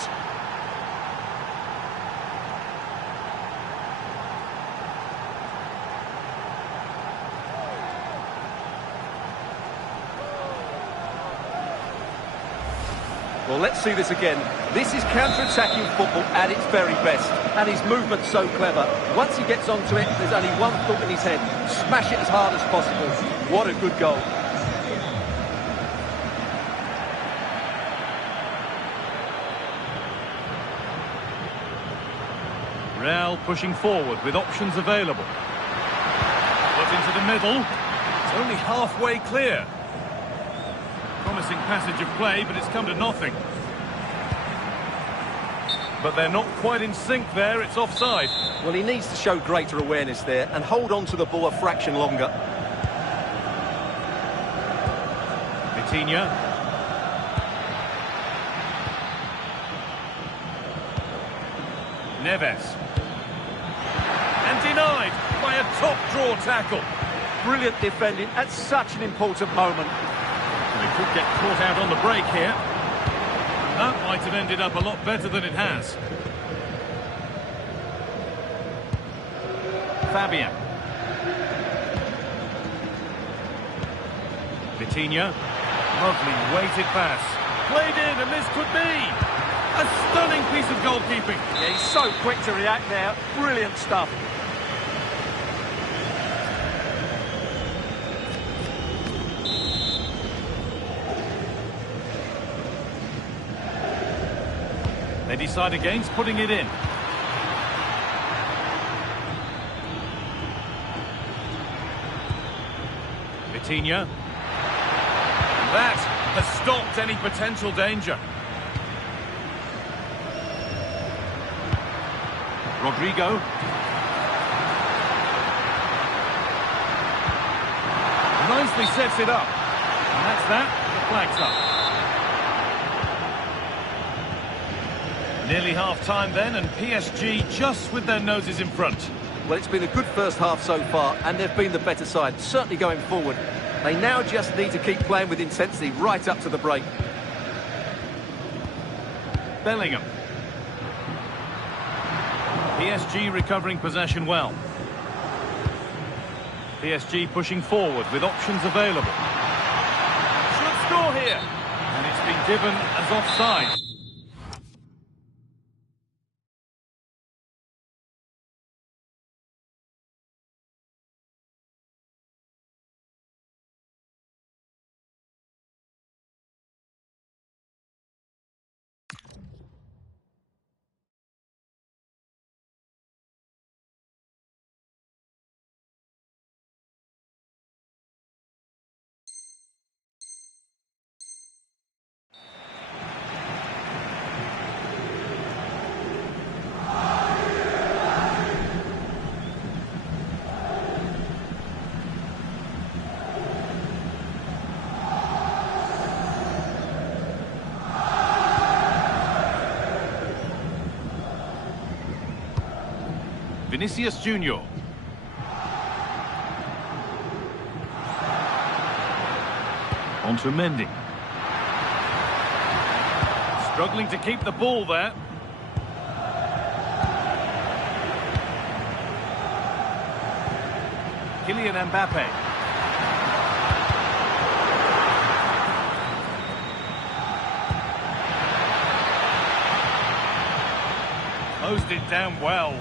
Well, let's see this again. This is counter-attacking football at its very best. And his movement's so clever. Once he gets onto it, there's only one thought in his head. Smash it as hard as possible. What a good goal. Real pushing forward with options available. Put into the middle. It's only halfway clear. Promising passage of play, but it's come to nothing. but they're not quite in sync there. It's offside. Well, he needs to show greater awareness there and hold on to the ball a fraction longer. Vitinha. Neves. And denied by a top-draw tackle. Brilliant defending at such an important moment. And he could get caught out on the break here. And that might have ended up a lot better than it has. Fabian. Vitinha. Lovely weighted pass. Played in, and this could be a stunning piece of goalkeeping. Yeah, he's so quick to react now. Brilliant stuff. They decide against putting it in. Vitinha. And that has stopped any potential danger. Rodrigo. Nicely sets it up. And that's that. The flag's up. Nearly half-time then, and PSG just with their noses in front. Well, it's been a good first half so far, and they've been the better side, certainly going forward. They now just need to keep playing with intensity right up to the break. Bellingham. PSG recovering possession well. PSG pushing forward with options available. Should score here. And it's been given as offside. Vinicius Junior. On to Mendy. Struggling to keep the ball there. Kylian Mbappe. Closed it down well.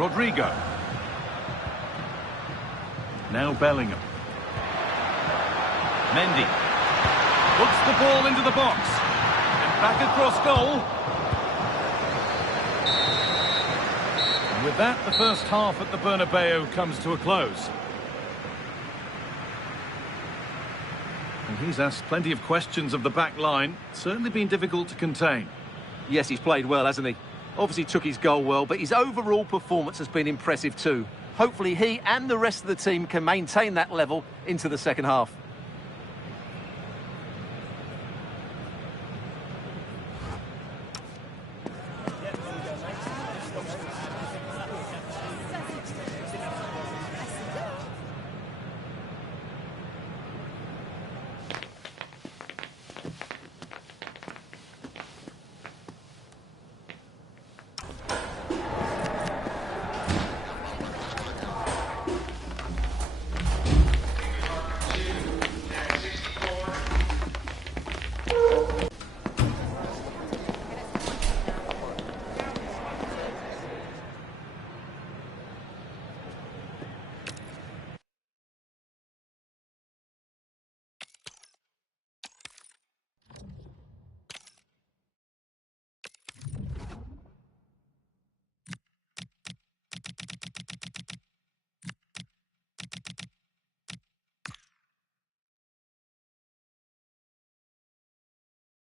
Rodrigo. Now Bellingham. Mendy. Puts the ball into the box. And back across goal. And with that, the first half at the Bernabeu comes to a close. And he's asked plenty of questions of the back line. Certainly been difficult to contain. Yes, he's played well, hasn't he? Obviously took his goal well, but his overall performance has been impressive too. Hopefully he and the rest of the team can maintain that level into the second half.